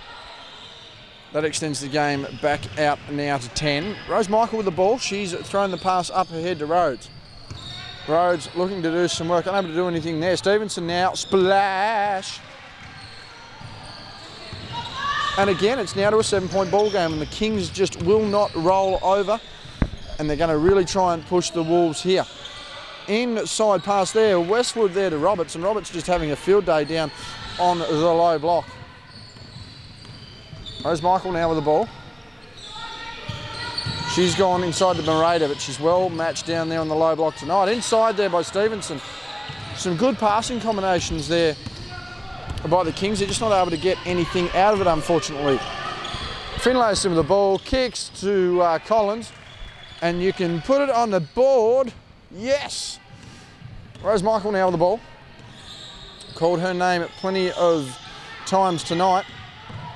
That extends the game back out now to 10. Rose Michael with the ball. She's thrown the pass up ahead to Rhodes. Rhodes looking to do some work, unable to do anything there. Stevenson now, splash. And again, it's now to a 7-point ball game, and the Kings just will not roll over, and they're going to really try and push the Wolves here. Inside pass there, Westwood there to Roberts, and Roberts just having a field day down on the low block. Rose Michael now with the ball. She's gone inside to Morada, but she's well matched down there on the low block tonight. Inside there by Stevenson. Some good passing combinations there by the Kings. They're just not able to get anything out of it, unfortunately. Finlayson with the ball, kicks to Collins, and you can put it on the board. Yes! Rose Michael now with the ball. Called her name plenty of times tonight.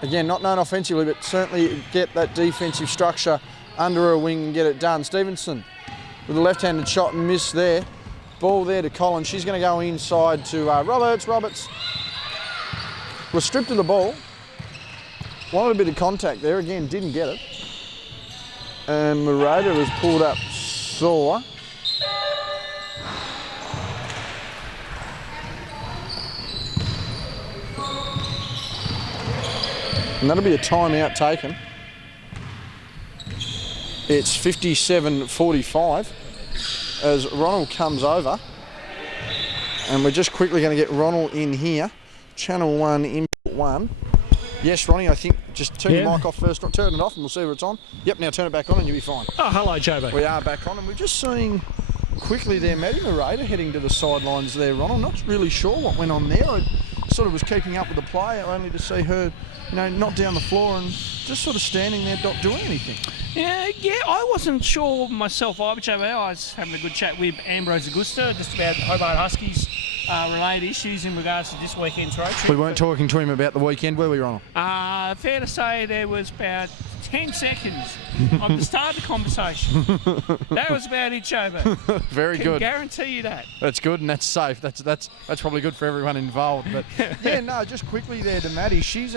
Again, not known offensively, but certainly get that defensive structure under her wing and get it done. Stevenson with a left-handed shot and miss there. Ball there to Collins. She's going to go inside to Roberts. Roberts was stripped of the ball. Wanted a bit of contact there. Again, didn't get it. And Murata was pulled up sore. And that'll be a timeout taken. It's 57:45 as Ronald comes over. And we're just quickly going to get Ronald in here. Channel 1, input 1. Yes, Ronnie, I think just turn your mic off first. Turn it off and we'll see where it's on. Yep, now turn it back on and you'll be fine. Oh, hello, JB. We are back on and we're just seeing quickly there Maddie Murata heading to the sidelines there, Ronald. Not really sure what went on there. I sort of was keeping up with the play only to see her, not down the floor and just sort of standing there not doing anything. Yeah, I wasn't sure myself either, JB. I was having a good chat with Ambrose Augusta just about Hobart Huskies related issues in regards to this weekend's road trip. We weren't talking to him about the weekend, were we, Ronald? Fair to say there was about 10 seconds on the start of the conversation. That was about it, JB. Very good. Can guarantee you that. That's good and that's safe. That's probably good for everyone involved. But yeah, no, just quickly there to Maddie. She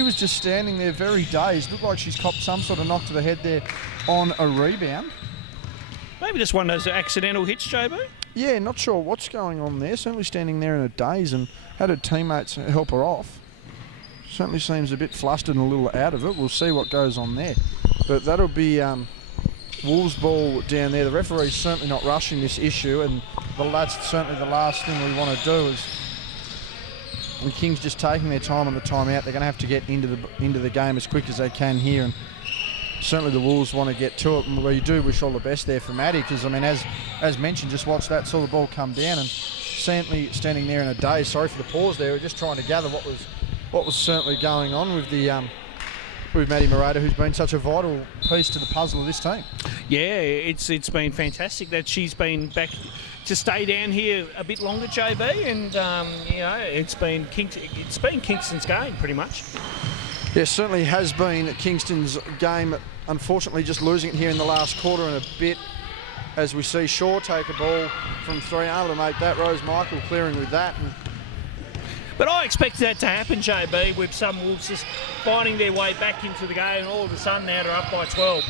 was just standing there very dazed. Looked like she's copped some sort of knock to the head there on a rebound. Maybe just one of those accidental hits, JB? Yeah, not sure what's going on there. Certainly standing there in a daze and had her teammates help her off. Certainly seems a bit flustered and a little out of it. We'll see what goes on there. But that'll be Wolves ball down there. The referee's certainly not rushing this issue, and that's certainly the last thing we want to do is. And Kings just taking their time on the timeout. They're going to have to get into the game as quick as they can here, and certainly the Wolves want to get to it. And we do wish all the best there for Maddie, because I mean, as mentioned, just watch that, saw the ball come down, and certainly standing there in a daze. Sorry for the pause there. We're just trying to gather what was certainly going on with the with Maddie Murata, who's been such a vital piece to the puzzle of this team. Yeah, it's been fantastic that she's been back to stay down here a bit longer, JB, and it's been Kingston's game pretty much. Yeah, certainly has been Kingston's game. Unfortunately, just losing it here in the last quarter and a bit, as we see Shaw take a ball from three, able to make that. Rose Michael clearing with that. But I expected that to happen, JB, with some Wolves just finding their way back into the game, and all of a sudden now they're up by 12.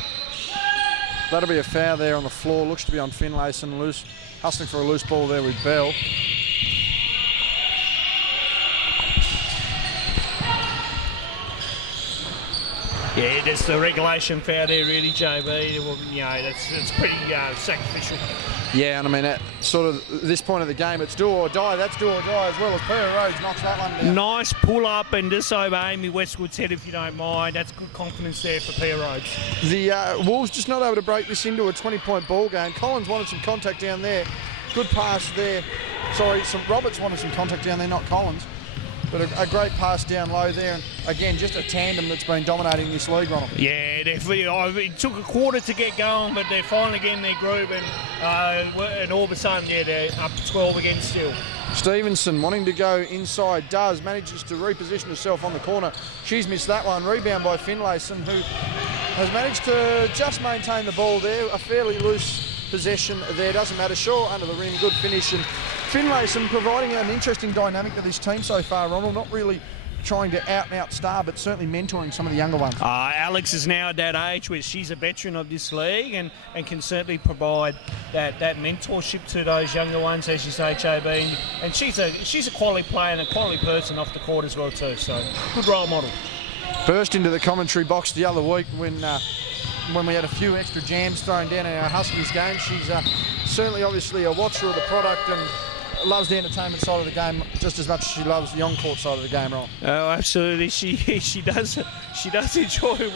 That'll be a foul there on the floor. Looks to be on Finlayson, loose, hustling for a loose ball there with Bell. Yeah, that's the regulation foul there, really, JB. Well, that's pretty sacrificial. Yeah, and I mean, at sort of this point of the game, it's do or die. That's do or die, as well as Peter Rhodes knocks that one down. Nice pull up and just over Amy Westwood's head, if you don't mind. That's good confidence there for Peter Rhodes. The Wolves just not able to break this into a 20-point ball game. Collins wanted some contact down there. Good pass there. Sorry, Roberts wanted some contact down there, not Collins. But a great pass down low there, and again, just a tandem that's been dominating this league, Ronald. Yeah, definitely. It took a quarter to get going, but they're finally getting their groove, and all of a sudden, they're up 12 again still. Stevenson wanting to go inside, manages to reposition herself on the corner. She's missed that one. Rebound by Finlayson, who has managed to just maintain the ball there. A fairly loose possession there, doesn't matter. Shaw under the rim, good finish, and Finlayson providing an interesting dynamic to this team so far, Ronald. Not really trying to out star, but certainly mentoring some of the younger ones. Alex is now at that age where she's a veteran of this league and can certainly provide that mentorship to those younger ones, as you say, JB. And she's a quality player and a quality person off the court as well too. So good role model. Burst into the commentary box the other week when we had a few extra jams thrown down in our Huskies game. She's certainly obviously a watcher of the product and loves the entertainment side of the game just as much as she loves the on-court side of the game, Ron. Oh, absolutely. She does enjoy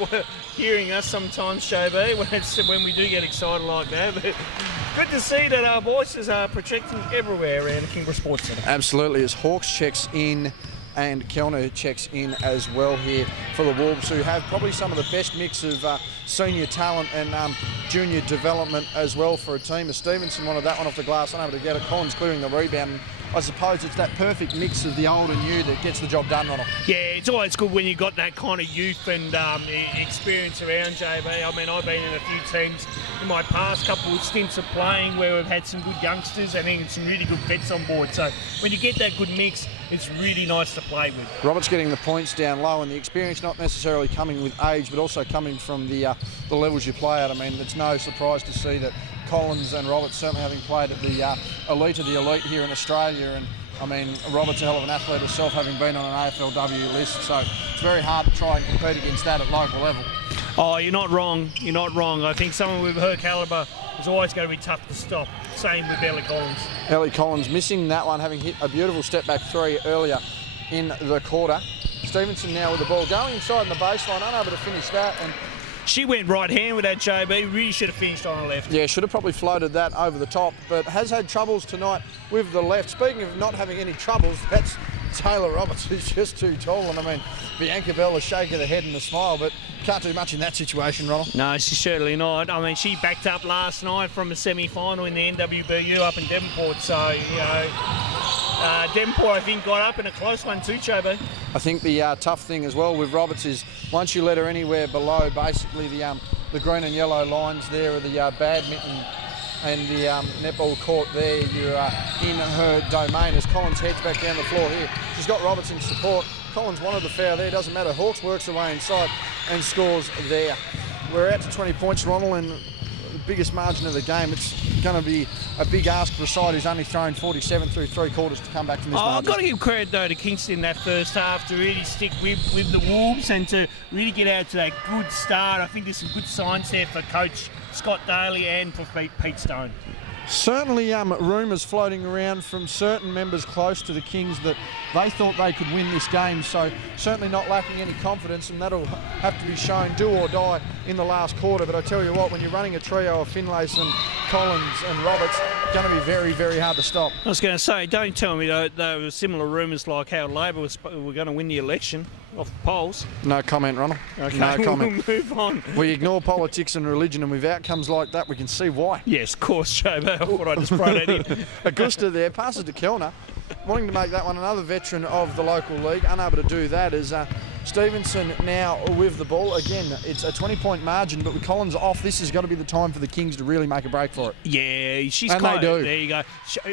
hearing us sometimes, JB, when we do get excited like that. But good to see that our voices are projecting everywhere around the Kingborough Sports Centre. Absolutely. As Hawks checks in and Kellner checks in as well here for the Wolves, who have probably some of the best mix of senior talent and junior development as well for a team. As Stevenson wanted that one off the glass, unable to get it. Collins clearing the rebound. I suppose it's that perfect mix of the old and new that gets the job done, Ronald. Yeah, it's always good when you've got that kind of youth and experience around, JB. I mean, I've been in a few teams in my past couple of stints of playing where we've had some good youngsters and then some really good vets on board. So when you get that good mix, it's really nice to play with. Roberts getting the points down low, and the experience not necessarily coming with age, but also coming from the levels you play at. I mean, it's no surprise to see that Collins and Roberts certainly having played at the elite of the elite here in Australia, and I mean, Roberts a hell of an athlete herself, having been on an AFLW list, so it's very hard to try and compete against that at local level. Oh, you're not wrong. You're not wrong. I think someone with her calibre is always going to be tough to stop. Same with Ellie Collins. Ellie Collins missing that one, having hit a beautiful step back three earlier in the quarter. Stevenson now with the ball going inside in the baseline, unable to finish that, and she went right hand with that, JB. Really should have finished on her left. Yeah, should have probably floated that over the top, but has had troubles tonight with the left. Speaking of not having any troubles, that's Taylor Roberts, who's just too tall. And I mean, Bianca Bell, a shake of the head and a smile, but can't do much in that situation, Ronald. No, she's certainly not. I mean, she backed up last night from a semi-final in the NWBU up in Devonport, so, you know, Devonport, I think, got up in a close one too, JB. I think the tough thing as well with Roberts is once you let her anywhere below basically the green and yellow lines there of the badminton and the netball court there, you're in her domain. As Collins heads back down the floor here, she's got Roberts in support. Collins wanted the foul there, doesn't matter. Hawkes works away inside and scores there. We're out to 20 points, Ronald, and the biggest margin of the game. It's going to be a big ask for a side who's only thrown 47 through three quarters to come back from this margin. I've got to give credit, though, to Kingston that first half to really stick with the Wolves and to really get out to that good start. I think there's some good signs there for Coach Scott Daly and for Pete Stone. Certainly rumours floating around from certain members close to the Kings that they thought they could win this game, so certainly not lacking any confidence, and that'll have to be shown do or die in the last quarter. But I tell you what, when you're running a trio of Finlayson, Collins and Roberts, it's going to be very, very hard to stop. I was going to say, don't tell me there were similar rumours like how Labor were going to win the election off the polls. No comment, Ronald. Okay, no comment. We'll move on. We ignore politics and religion, and with outcomes like that, we can see why. Yes, of course, Joe. I thought I just brought it in. Augusta there, passes to Kellner, wanting to make that one another veteran of the local league, unable to do that as Stevenson now with the ball. Again, it's a 20-point margin, but with Collins off, this has got to be the time for the Kings to really make a break for it. Yeah, she's and quite, they do. There you go.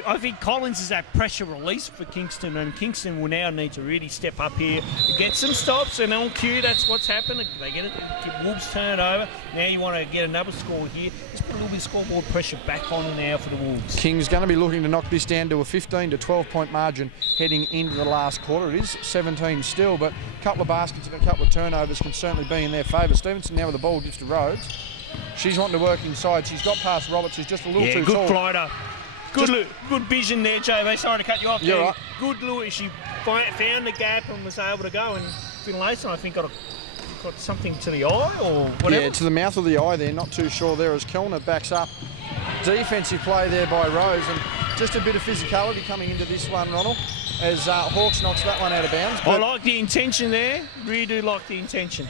I think Collins is that pressure release for Kingston, and Kingston will now need to really step up here, get some stops, and on cue, that's what's happened. They get it, Wolves turn it over. Now you want to get another score here. Just put a little bit of scoreboard pressure back on now for the Wolves. Kings going to be looking to knock this down to a 15 to 12-point margin heading into the last quarter. It is 17 still, but a couple of baskets and a couple of turnovers can certainly be in their favour. Stevenson now with the ball gives to Rhodes. She's wanting to work inside. She's got past Roberts, who's just a little too tall. Good glider. Good vision there, JB. Sorry to cut you off. You're right. Good little. She found the gap and was able to go. And Finlayson, I think, got something to the eye or whatever. Yeah, to the mouth of the eye there. Not too sure there as Kellner backs up. Defensive play there by Rose, and just a bit of physicality coming into this one, Ronald, as Hawkes knocks that one out of bounds. I like the intention there. Really do like the intention.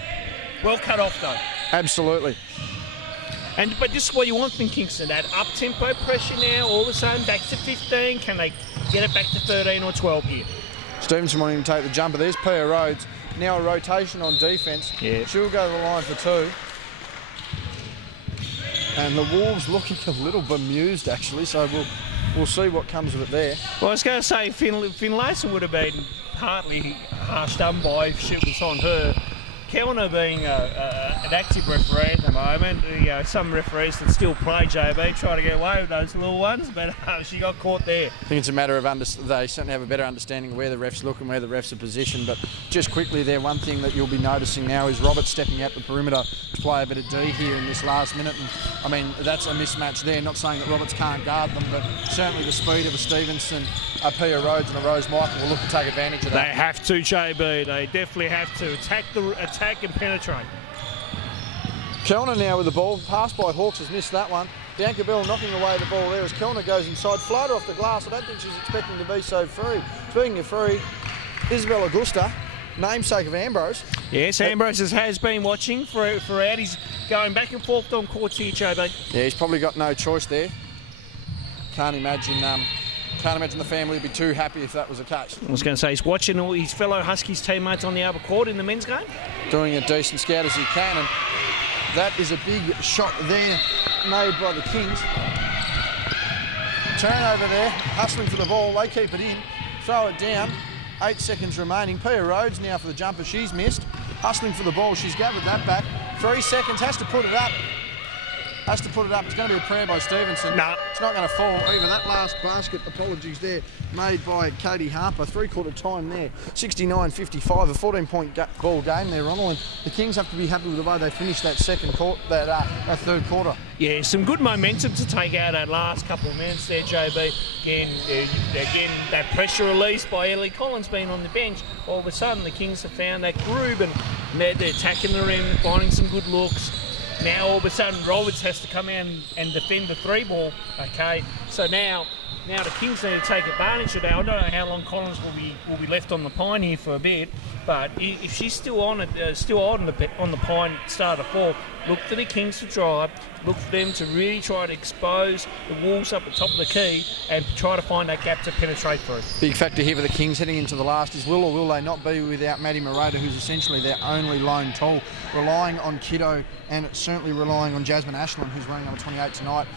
Well cut off, though. Absolutely. But this is what you want from Kingston, that up-tempo pressure now, all of a sudden back to 15. Can they get it back to 13 or 12 here? Stevenson wanting to take the jumper. There's Pia Rhodes. Now a rotation on defence. Yeah. She'll go to the line for two. And the Wolves looking a little bemused, actually, so we'll see what comes of it there. Well, I was going to say Finlayson would have been partly harshed done by if it was on her. Kellner being an active referee at the moment, some referees that still play, JB, try to get away with those little ones, but she got caught there. I think it's a matter of they certainly have a better understanding of where the refs look and where the refs are positioned. But just quickly there, one thing that you'll be noticing now is Robert stepping out the perimeter to play a bit of D here in this last minute. And I mean, that's a mismatch there. Not saying that Roberts can't guard them, but certainly the speed of a Stevenson, a Pia Rhodes and a Rose Michael will look to take advantage of that. They have to, JB. They definitely have to attack and penetrate. Kellner now with the ball. Pass by Hawkes has missed that one. Bianca Bell knocking away the ball there as Kellner goes inside. Floater off the glass. I don't think she's expecting to be so free. Speaking of free, Isabel Augusta namesake of Ambrose. Yes, Ambrose has been watching throughout. He's going back and forth on courts here, JB. Yeah, he's probably got no choice there. Can't imagine the family would be too happy if that was the case. I was going to say, he's watching all his fellow Huskies teammates on the other court in the men's game. Doing a decent scout as he can, and that is a big shot there made by the Kings. Turnover there, hustling for the ball, they keep it in, throw it down, 8 seconds remaining. Pia Rhodes now for the jumper, she's missed. Hustling for the ball, she's gathered that back. 3 seconds, has to put it up. It's going to be a prayer by Stevenson. No. It's not going to fall either. That last basket, apologies there, made by Katie Harper. 3-quarter time there, 69-55, a 14-point ball game there, Ronald. And the Kings have to be happy with the way they finished that third quarter. Yeah, some good momentum to take out that last couple of minutes there, JB. Again, that pressure release by Ellie Collins being on the bench. All of a sudden, the Kings have found that groove and they're attacking the rim, finding some good looks. Now all of a sudden Roberts has to come out and defend the 3-ball. Okay, so now the Kings need to take advantage of that. I don't know how long Collins will be left on the pine here for a bit, but if she's still on the pine start of 4, look for the Kings to drive. Look for them to really try to expose the Wolves up at the top of the key and try to find that gap to penetrate through. Big factor here for the Kings heading into the last is will or will they not be without Maddie Morata, who's essentially their only lone tall, relying on Kiddo and certainly relying on Jasmine Ashland, who's running number 28 tonight.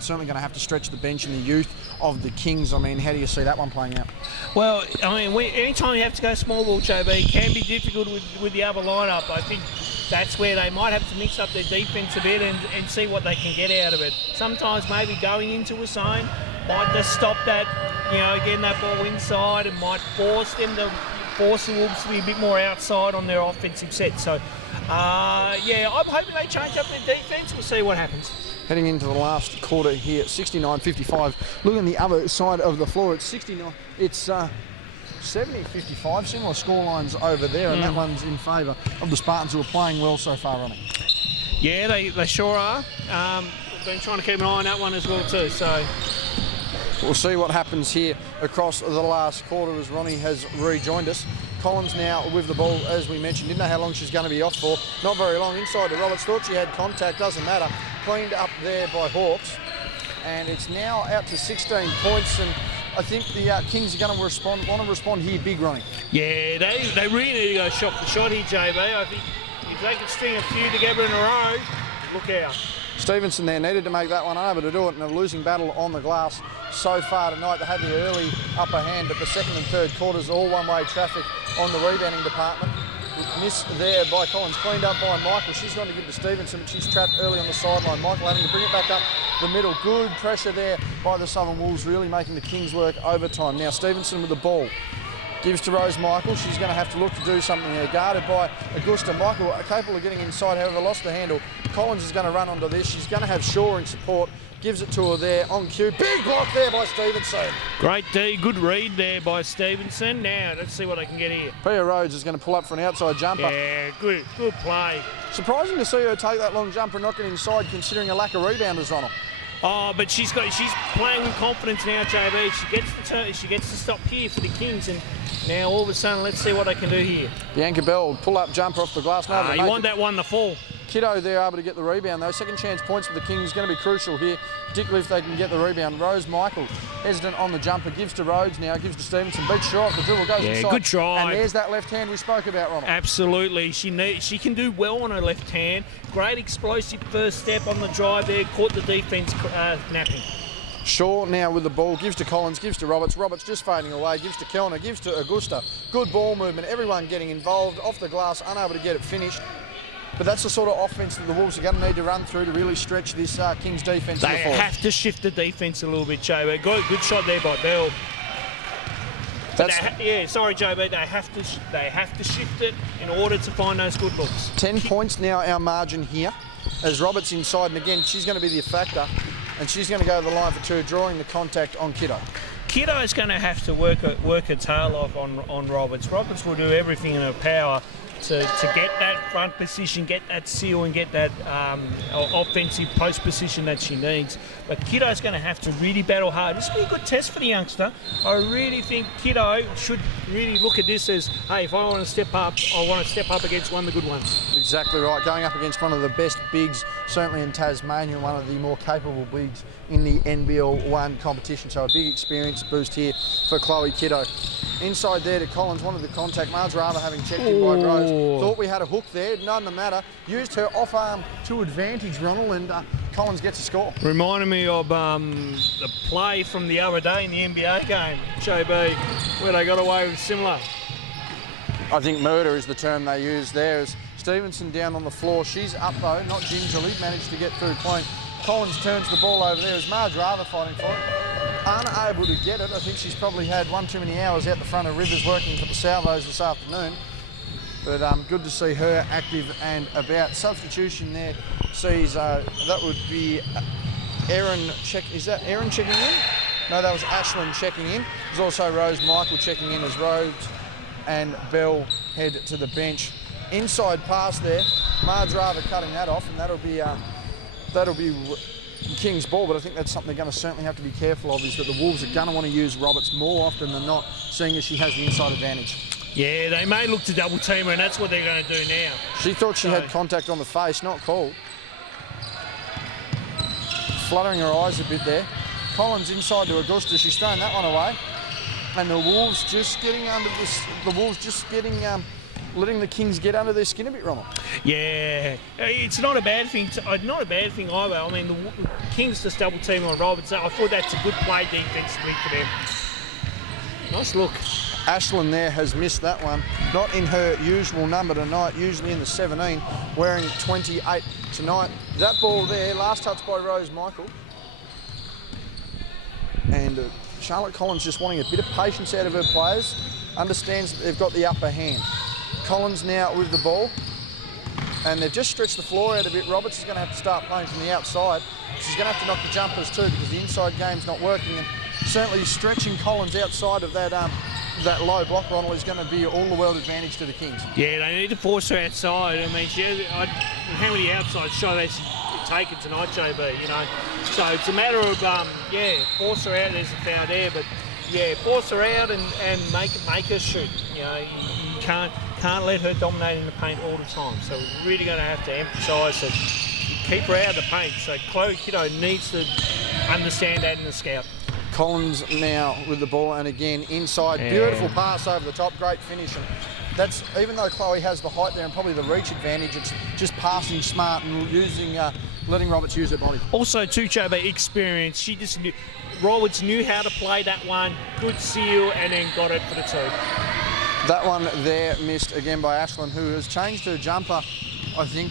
Certainly going to have to stretch the bench and the youth of the Kings. I mean, how do you see that one playing out? Well, I mean, anytime you have to go small ball, JB, it can be difficult with the other lineup. I think that's where they might have to mix up their defence a bit and see what they can get out of it. Sometimes maybe going into a zone might just stop that, getting that ball inside and might force the Wolves to be a bit more outside on their offensive set. So, I'm hoping they change up their defence. We'll see what happens. Heading into the last quarter here, 69-55. Look on the other side of the floor, it's 69. It's 70-55. Similar scorelines over there, and that one's in favour of the Spartans, who are playing well so far, Ronnie. Yeah, they sure are. We've been trying to keep an eye on that one as well too. So we'll see what happens here across the last quarter as Ronnie has rejoined us. Collins now with the ball, as we mentioned. Didn't know how long she's going to be off for. Not very long. Inside to Roberts. Thought she had contact. Doesn't matter. Cleaned up there by Hawks. And it's now out to 16 points. And I think the Kings are going to want to respond here big, Ronnie. Yeah, they really need to go shot for shot here, JB. I think if they can string a few together in a row, look out. Stevenson there needed to make that one, unable to do it in a losing battle on the glass so far tonight. They had the early upper hand, but the second and third quarters all one-way traffic on the rebounding department. Miss there by Collins, cleaned up by Michael. She's going to give to Stevenson, but she's trapped early on the sideline. Michael having to bring it back up the middle. Good pressure there by the Southern Wolves, really making the Kings work overtime. Now Stevenson with the ball. Gives to Rose Michael. She's going to have to look to do something there. Guarded by Augusta. Michael capable of getting inside, however, lost the handle. Collins is going to run onto this. She's going to have Shaw in support. Gives it to her there on cue. Big block there by Stevenson. Great D. Good read there by Stevenson. Now, let's see what they can get here. Pia Rhodes is going to pull up for an outside jumper. Yeah, good play. Surprising to see her take that long jumper and not get inside, considering a lack of rebounders, Ronald. Oh, but she's playing with confidence now, JB. She gets the stop here for the Kings, and now all of a sudden, let's see what they can do here. Bianca Bell, pull-up jumper off the glass. You want that one to fall. Kiddo there able to get the rebound though. Second chance points for the Kings is going to be crucial here, particularly if they can get the rebound. Rose Michael hesitant on the jumper, gives to Rhodes now, gives to Stevenson. Beats short, the dribble goes inside. Good try. And there's that left hand we spoke about, Ronald. Absolutely, she can do well on her left hand. Great explosive first step on the drive there, caught the defence napping. Shaw now with the ball, gives to Collins, gives to Roberts. Roberts just fading away, gives to Kellner, gives to Augusta. Good ball movement, everyone getting involved, off the glass, unable to get it finished. But that's the sort of offence that the Wolves are going to need to run through to really stretch this Kings defence. They have to shift the defence a little bit, JB. Good shot there by Bell. Sorry, JB. They have to shift it in order to find those good looks. 10 points now, our margin here, as Roberts inside, and again she's going to be the factor, and she's going to go to the line for two, drawing the contact on Kiddo. Kiddo's going to have to work her tail off on Roberts. Roberts will do everything in her power to get that front position, get that seal, and get that offensive post position that she needs. But Kiddo's going to have to really battle hard. This will be a good test for the youngster. I really think Kiddo should really look at this as, hey, if I want to step up, I want to step up against one of the good ones. Exactly right. Going up against one of the best bigs, certainly in Tasmania, one of the more capable bigs in the NBL 1 competition. So a big experience boost here for Chloe Kiddo. Inside there to Collins, wanted the contact. Mars rather having checked in by Rose. Thought we had a hook there, none the matter. Used her off arm to advantage, Ronald, and Collins gets a score. Reminded me of the play from the other day in the NBA game, JB, where they got away with similar. I think murder is the term they use there. As Stevenson down on the floor. She's up though, not gingerly, managed to get through clean. Collins turns the ball over there as Marge rather fighting for it. Unable to get it. I think she's probably had one too many hours out the front of Rivers working for the Salvos this afternoon. But good to see her active and about. Substitution there sees that would be Erin is that Erin checking in? No, that was Ashlyn checking in. There's also Rose Michael checking in as Rose and Bell head to the bench. Inside pass there, Marge rather cutting that off, and that'll be King's ball, but I think that's something they're going to certainly have to be careful of, is that the Wolves are going to want to use Roberts more often than not, seeing as she has the inside advantage. Yeah, they may look to double team her, and that's what they're going to do now. She thought she had contact on the face, not called. Fluttering her eyes a bit there. Collins inside to Augusta, she's thrown that one away. And the Wolves just getting letting the Kings get under their skin a bit, Ronald. Yeah, it's not a bad thing. Not a bad thing either. I mean, the Kings just double team on Roberts. I thought that's a good play defensively for them. Nice look. Ashlyn there has missed that one. Not in her usual number tonight, usually in the 17, wearing 28 tonight. That ball there, last touch by Rose Michael. And Charlotte Collins just wanting a bit of patience out of her players. Understands that they've got the upper hand. Collins now with the ball, and they've just stretched the floor out a bit. Roberts is going to have to start playing from the outside. She's going to have to knock the jumpers too, because the inside game's not working, and certainly stretching Collins outside of that low block, Ronald, is going to be all the world advantage to the Kings. Yeah, they need to force her outside. I mean, how many outside shots has she taken tonight, JB? You know, so it's a matter of force her out. There's a foul there, but force her out and make her shoot. You know, you can't let her dominate in the paint all the time. So we're really going to have to emphasise that keep her out of the paint. So Chloe Kiddo needs to understand that in the scout. Collins now with the ball, and again inside, beautiful pass over the top, great finish. And that's, even though Chloe has the height there and probably the reach advantage, it's just passing smart and letting Roberts use her body. Also, too, JB, experience. She just knew, Roberts knew how to play that one, good seal, and then got it for the two. That one there missed again by Ashlyn, who has changed her jumper, I think.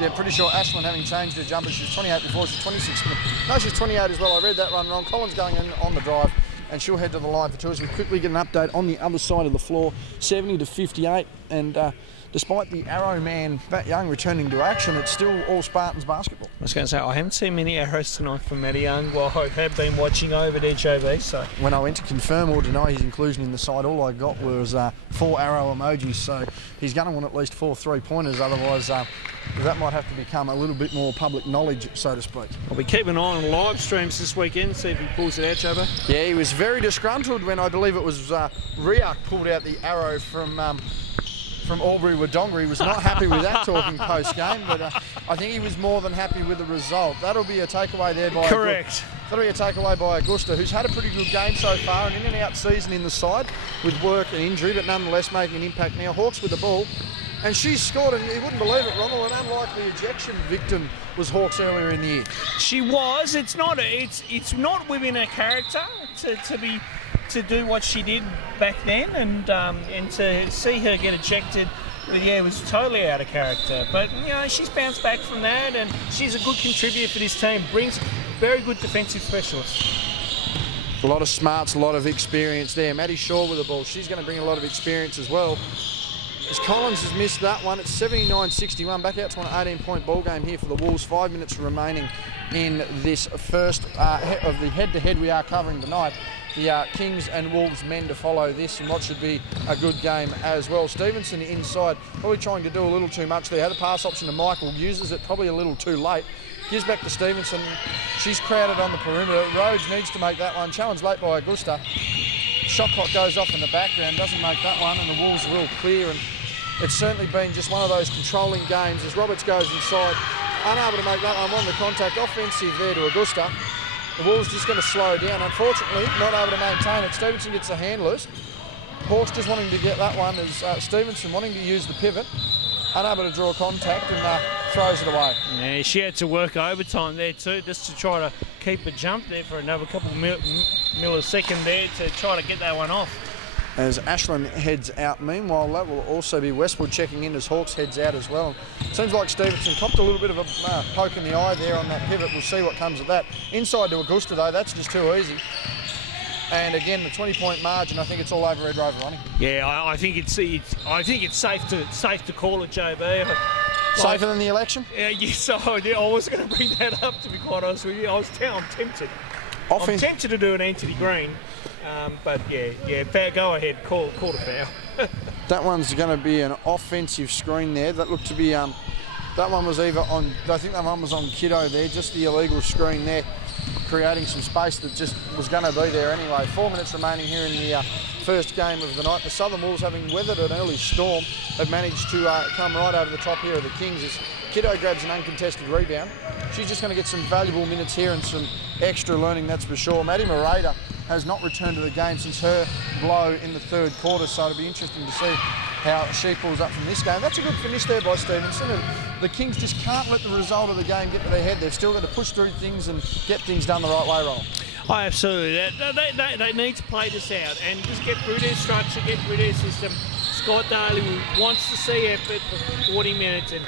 Yeah, pretty sure Ashlyn having changed her jumper. She's 28 before, she's 26. No, she's 28 as well. I read that run wrong. Collins going in on the drive, and she'll head to the line for two as we quickly get an update on the other side of the floor. 70-58, and despite the Arrow man, Matt Young, returning to action, it's still all Spartans basketball. I was going to say, I haven't seen many arrows tonight from Matty Young. Well, I have been watching over there, JB. So when I went to confirm or deny his inclusion in the side, all I got was 4 arrow emojis. So he's going to want at least 4 3-pointers. Otherwise, that might have to become a little bit more public knowledge, so to speak. I'll be keeping an eye on live streams this weekend, see if he pulls it out, JB. Yeah, he was very disgruntled when I believe it was Riak pulled out the arrow from Albury-Wodonga. He was not happy with that talking post-game, but I think he was more than happy with the result. That'll be a takeaway there by... Correct. That'll be a takeaway by Augusta, who's had a pretty good game so far, an in-and-out season in the side with work and injury, but nonetheless making an impact now. Hawks with the ball, and she's scored, and you wouldn't believe it, Ronald, an unlikely ejection victim was Hawks earlier in the year. She was. It's not within her character to do what she did back then, and to see her get ejected, it was totally out of character. But she's bounced back from that, and she's a good contributor for this team. Brings very good defensive specialists. A lot of smarts, a lot of experience there. Maddie Shaw with the ball. She's going to bring a lot of experience as well. As Collins has missed that one, it's 79-61. Back out to an 18-point ball game here for the Wolves. 5 minutes remaining in this first of the head-to-head we are covering tonight. The Kings and Wolves men to follow this and what should be a good game as well. Stevenson inside, probably trying to do a little too much there. Had a pass option to Michael, uses it probably a little too late. Gives back to Stevenson. She's crowded on the perimeter. Rhodes needs to make that one. Challenged late by Augusta. Shot clock goes off in the background, doesn't make that one, and the Wolves will clear. And it's certainly been just one of those controlling games as Roberts goes inside. Unable to make that one. On the contact, offensive there to Augusta. The Wolves just going to slow down. Unfortunately, not able to maintain it. Stevenson gets the hand loose. Hawks just wanting to get that one as Stevenson wanting to use the pivot. Unable to draw contact and throws it away. Yeah, she had to work overtime there too, just to try to keep a jump there for another couple of millisecond there to try to get that one off. As Ashland heads out. Meanwhile, that will also be Westwood checking in as Hawks heads out as well. Seems like Stevenson copped a little bit of a poke in the eye there on that pivot. We'll see what comes of that. Inside to Augusta though, that's just too easy. And again, the 20-point margin. I think it's all over Red Rover, Ronnie. Yeah, I think it's safe to call it, JB. Safer than the election? Yeah, yes. I was going to bring that up, to be quite honest with you. I'm tempted. I'm tempted to do an Anthony Green, but yeah. Go ahead, call the foul. That one's going to be an offensive screen there. That looked to be that one was either on. I think that one was on Kiddo there. Just the illegal screen there, creating some space that just was going to be there anyway. 4 minutes remaining here in the first game of the night. The Southern Wolves, having weathered an early storm, have managed to come right over the top here of the Kings as Kiddo grabs an uncontested rebound. She's just going to get some valuable minutes here and some extra learning, that's for sure. Maddie Morada has not returned to the game since her blow in the third quarter, so it'll be interesting to see how she pulls up from this game. That's a good finish there by Stevenson. The Kings just can't let the result of the game get to their head. They've still got to push through things and get things done the right way, Roll. Oh, absolutely. They need to play this out and just get through their structure, get through their system. Scott Daly wants to see effort for 40 minutes and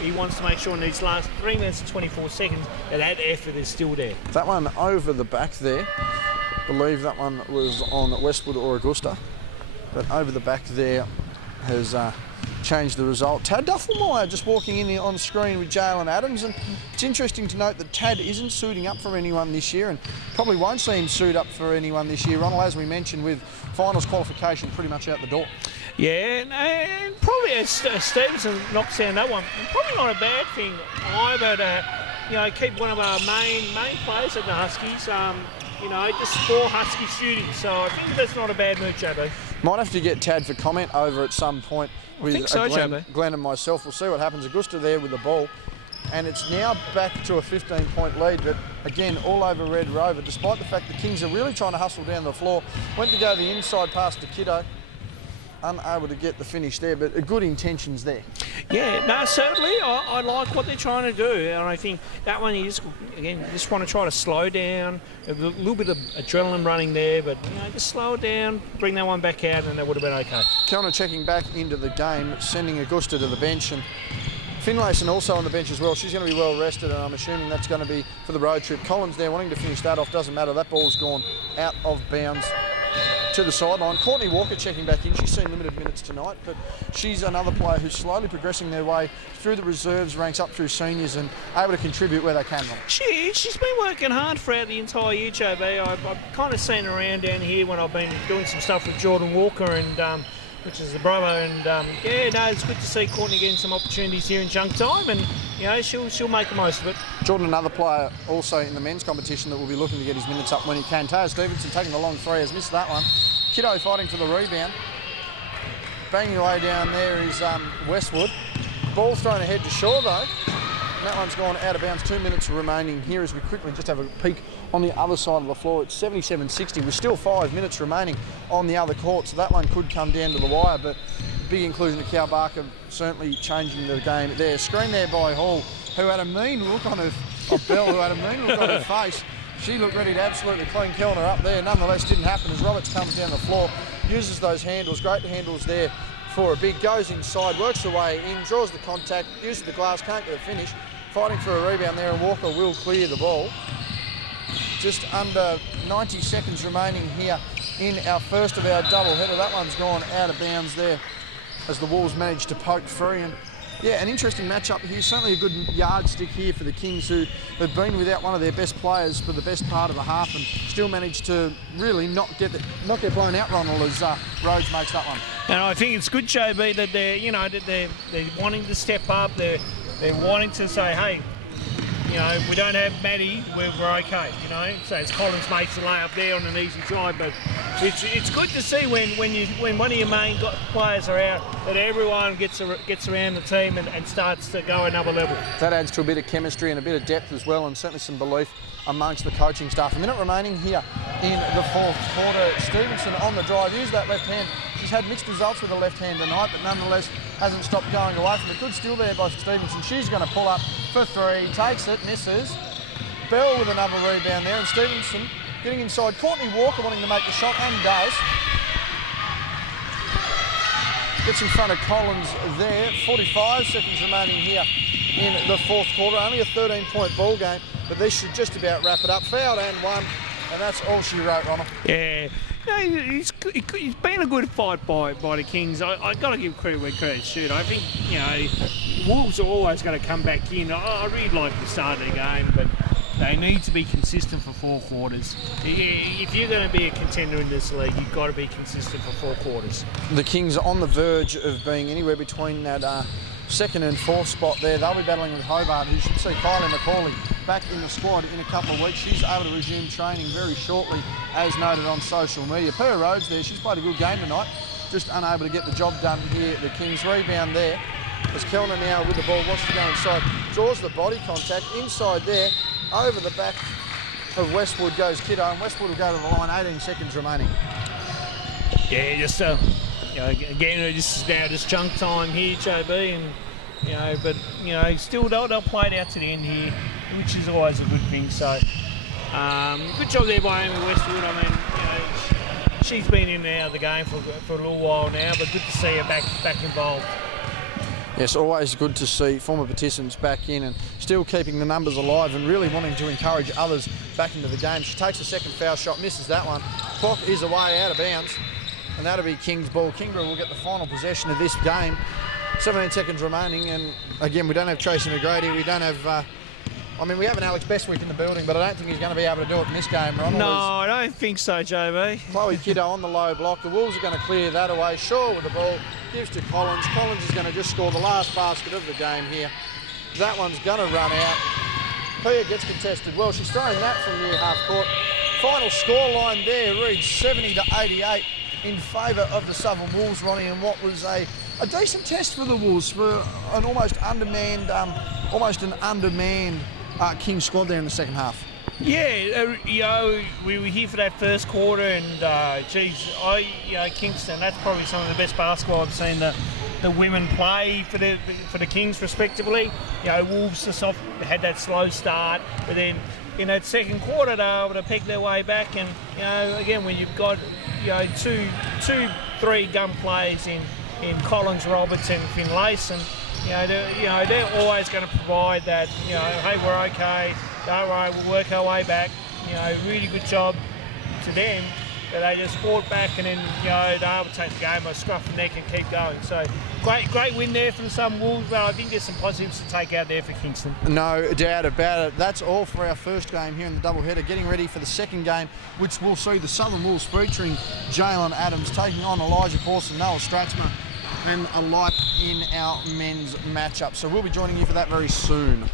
he wants to make sure in these last 3 minutes and 24 seconds that effort is still there. That one over the back there, I believe that one was on Westwood or Augusta, but over the back there has changed the result. Tad Duffelmeyer just walking in on screen with Jalen Adams, and it's interesting to note that Tad isn't suiting up for anyone this year and probably won't see him suit up for anyone this year, Ronald, as we mentioned, with finals qualification pretty much out the door. Yeah, and probably as Stevenson knocks down that one, probably not a bad thing either to keep one of our main players at the Huskies, just 4 Husky shooting, so I think that's not a bad move, JB. Might have to get Tad for comment over at some point with Glenn and myself. We'll see what happens. Augusta there with the ball. And it's now back to a 15-point lead, but again, all over Red Rover, despite the fact the Kings are really trying to hustle down the floor. Went to go the inside pass to Kiddo. Unable to get the finish there, but good intentions there. Yeah, no, certainly. I like what they're trying to do, and I think that one is, again, just want to try to slow down. A little bit of adrenaline running there, but just slow it down, bring that one back out, and that would have been okay. Kellner checking back into the game, sending Augusta to the bench, and Finlayson also on the bench as well. She's going to be well rested, and I'm assuming that's going to be for the road trip. Collins there wanting to finish that off, doesn't matter. That ball's gone out of bounds to the sideline. Courtney Walker checking back in. She's seen limited minutes tonight, but she's another player who's slowly progressing their way through the reserves ranks up through seniors and able to contribute where they can. She's been working hard throughout the entire year, JB. I've kind of seen her around down here when I've been doing some stuff with Jordan Walker and which is the brother, and it's good to see Courtney getting some opportunities here in junk time, and she'll make the most of it. Jordan, another player also in the men's competition that will be looking to get his minutes up when he can. Taya Stevenson taking the long three, has missed that one. Kiddo fighting for the rebound. Banging away down there is Westwood. Ball thrown ahead to Shaw though. And that one's gone out of bounds. 2 minutes remaining here as we quickly just have a peek on the other side of the floor. It's 77-60 with still 5 minutes remaining on the other court, so that one could come down to the wire, but big inclusion of Cal Barker certainly changing the game there. Screen there by Hall, who had a mean look on her, Bell, who had a mean look on her face. She looked ready to absolutely clean Kellner up there. Nonetheless, didn't happen as Roberts comes down the floor, uses those handles, great handles there for a big, goes inside, works the way in, draws the contact, uses the glass, can't get a finish. Fighting for a rebound there, and Walker will clear the ball. Just under 90 seconds remaining here in our first of our doubleheader. That one's gone out of bounds there as the Wolves managed to poke free, and Yeah, an interesting matchup here. Certainly a good yardstick here for the Kings, who have been without one of their best players for the best part of the half and still managed to really not get blown out, Ronald, as Rhodes makes that one. And I think it's good, JB, that they're wanting to step up. They're wanting to say, hey, we don't have Matty, we're okay, So it's Collins makes the layup there on an easy drive, but it's good to see when one of your main players are out, that everyone gets around the team and starts to go another level. That adds to a bit of chemistry and a bit of depth as well, and certainly some belief amongst the coaching staff. A minute remaining here in the fourth quarter. Stevenson on the drive, use that left hand. She's had mixed results with the left hand tonight, but nonetheless hasn't stopped going away from it. Good steal there by Stevenson. She's going to pull up for three, takes it, misses. Bell with another rebound there, and Stevenson getting inside. Courtney Walker wanting to make the shot, and does. Gets in front of Collins there. 45 seconds remaining here in the fourth quarter. Only a 13-point ball game, but this should just about wrap it up. Fouled and one, and that's all she wrote, Ronald. Yeah. No, it's been a good fight by the Kings. I got to give credit where credit's due. I think Wolves are always going to come back in. I really like the start of the game, but they need to be consistent for 4 quarters. If you're going to be a contender in this league, you've got to be consistent for 4 quarters. The Kings are on the verge of being anywhere between that second and fourth spot there. They'll be battling with Hobart, who should see Kylie McCauley back in the squad in a couple of weeks. She's able to resume training very shortly, as noted on social media. Per Rhodes there, she's played a good game tonight, just unable to get the job done here. The Kings rebound there as Kellner now with the ball wants to go inside, draws the body contact inside there, over the back of Westwood goes Kiddo, and Westwood will go to the line. 18 seconds remaining. Yeah, just again, this is now just junk time here, JB, and but still they'll play it out to the end here, which is always a good thing. So good job there by Amy Westwood. I mean, she's been in and out of the game for a little while now, but good to see her back involved. Yes, always good to see former participants back in and still keeping the numbers alive and really wanting to encourage others back into the game. She takes a second foul shot, misses that one. Clock is away, out of bounds, and that'll be King's ball. Kingborough will get the final possession of this game. 17 seconds remaining, and again, we don't have Tracy McGrady. We don't have... we have an Alex Bestwick in the building, but I don't think he's going to be able to do it in this game, Ronald. No, I don't think so, JB. Chloe Kiddo on the low block. The Wolves are going to clear that away. Shaw with the ball, gives to Collins. Collins is going to just score the last basket of the game here. That one's going to run out. Pia gets contested well. She's throwing that from near half court. Final score line there reads 70-88 in favour of the Southern Wolves, Ronnie, and what was a decent test for the Wolves for an almost undermanned Kings squad there in the second half. Yeah, we were here for that first quarter, and Kingston, that's probably some of the best basketball I've seen the women play for the Kings respectively. Wolves just had that slow start, but then in that second quarter they were able to pick their way back, and again, when you've got two, 3 gun players in Collins, Roberts and Finlayson, they're always going to provide that, hey, we're okay, don't worry, we'll work our way back. Really good job to them that they just fought back, and then they're able to take the game by scruff the neck and keep going. So great win there for the Southern Wolves, but I think there's some positives to take out there for Kingston. No doubt about it. That's all for our first game here in the doubleheader. Getting ready for the second game, which will see the Southern Wolves featuring Jalen Adams taking on Elijah Corson, Noah Stratzmer, and alike in our men's matchup. So we'll be joining you for that very soon.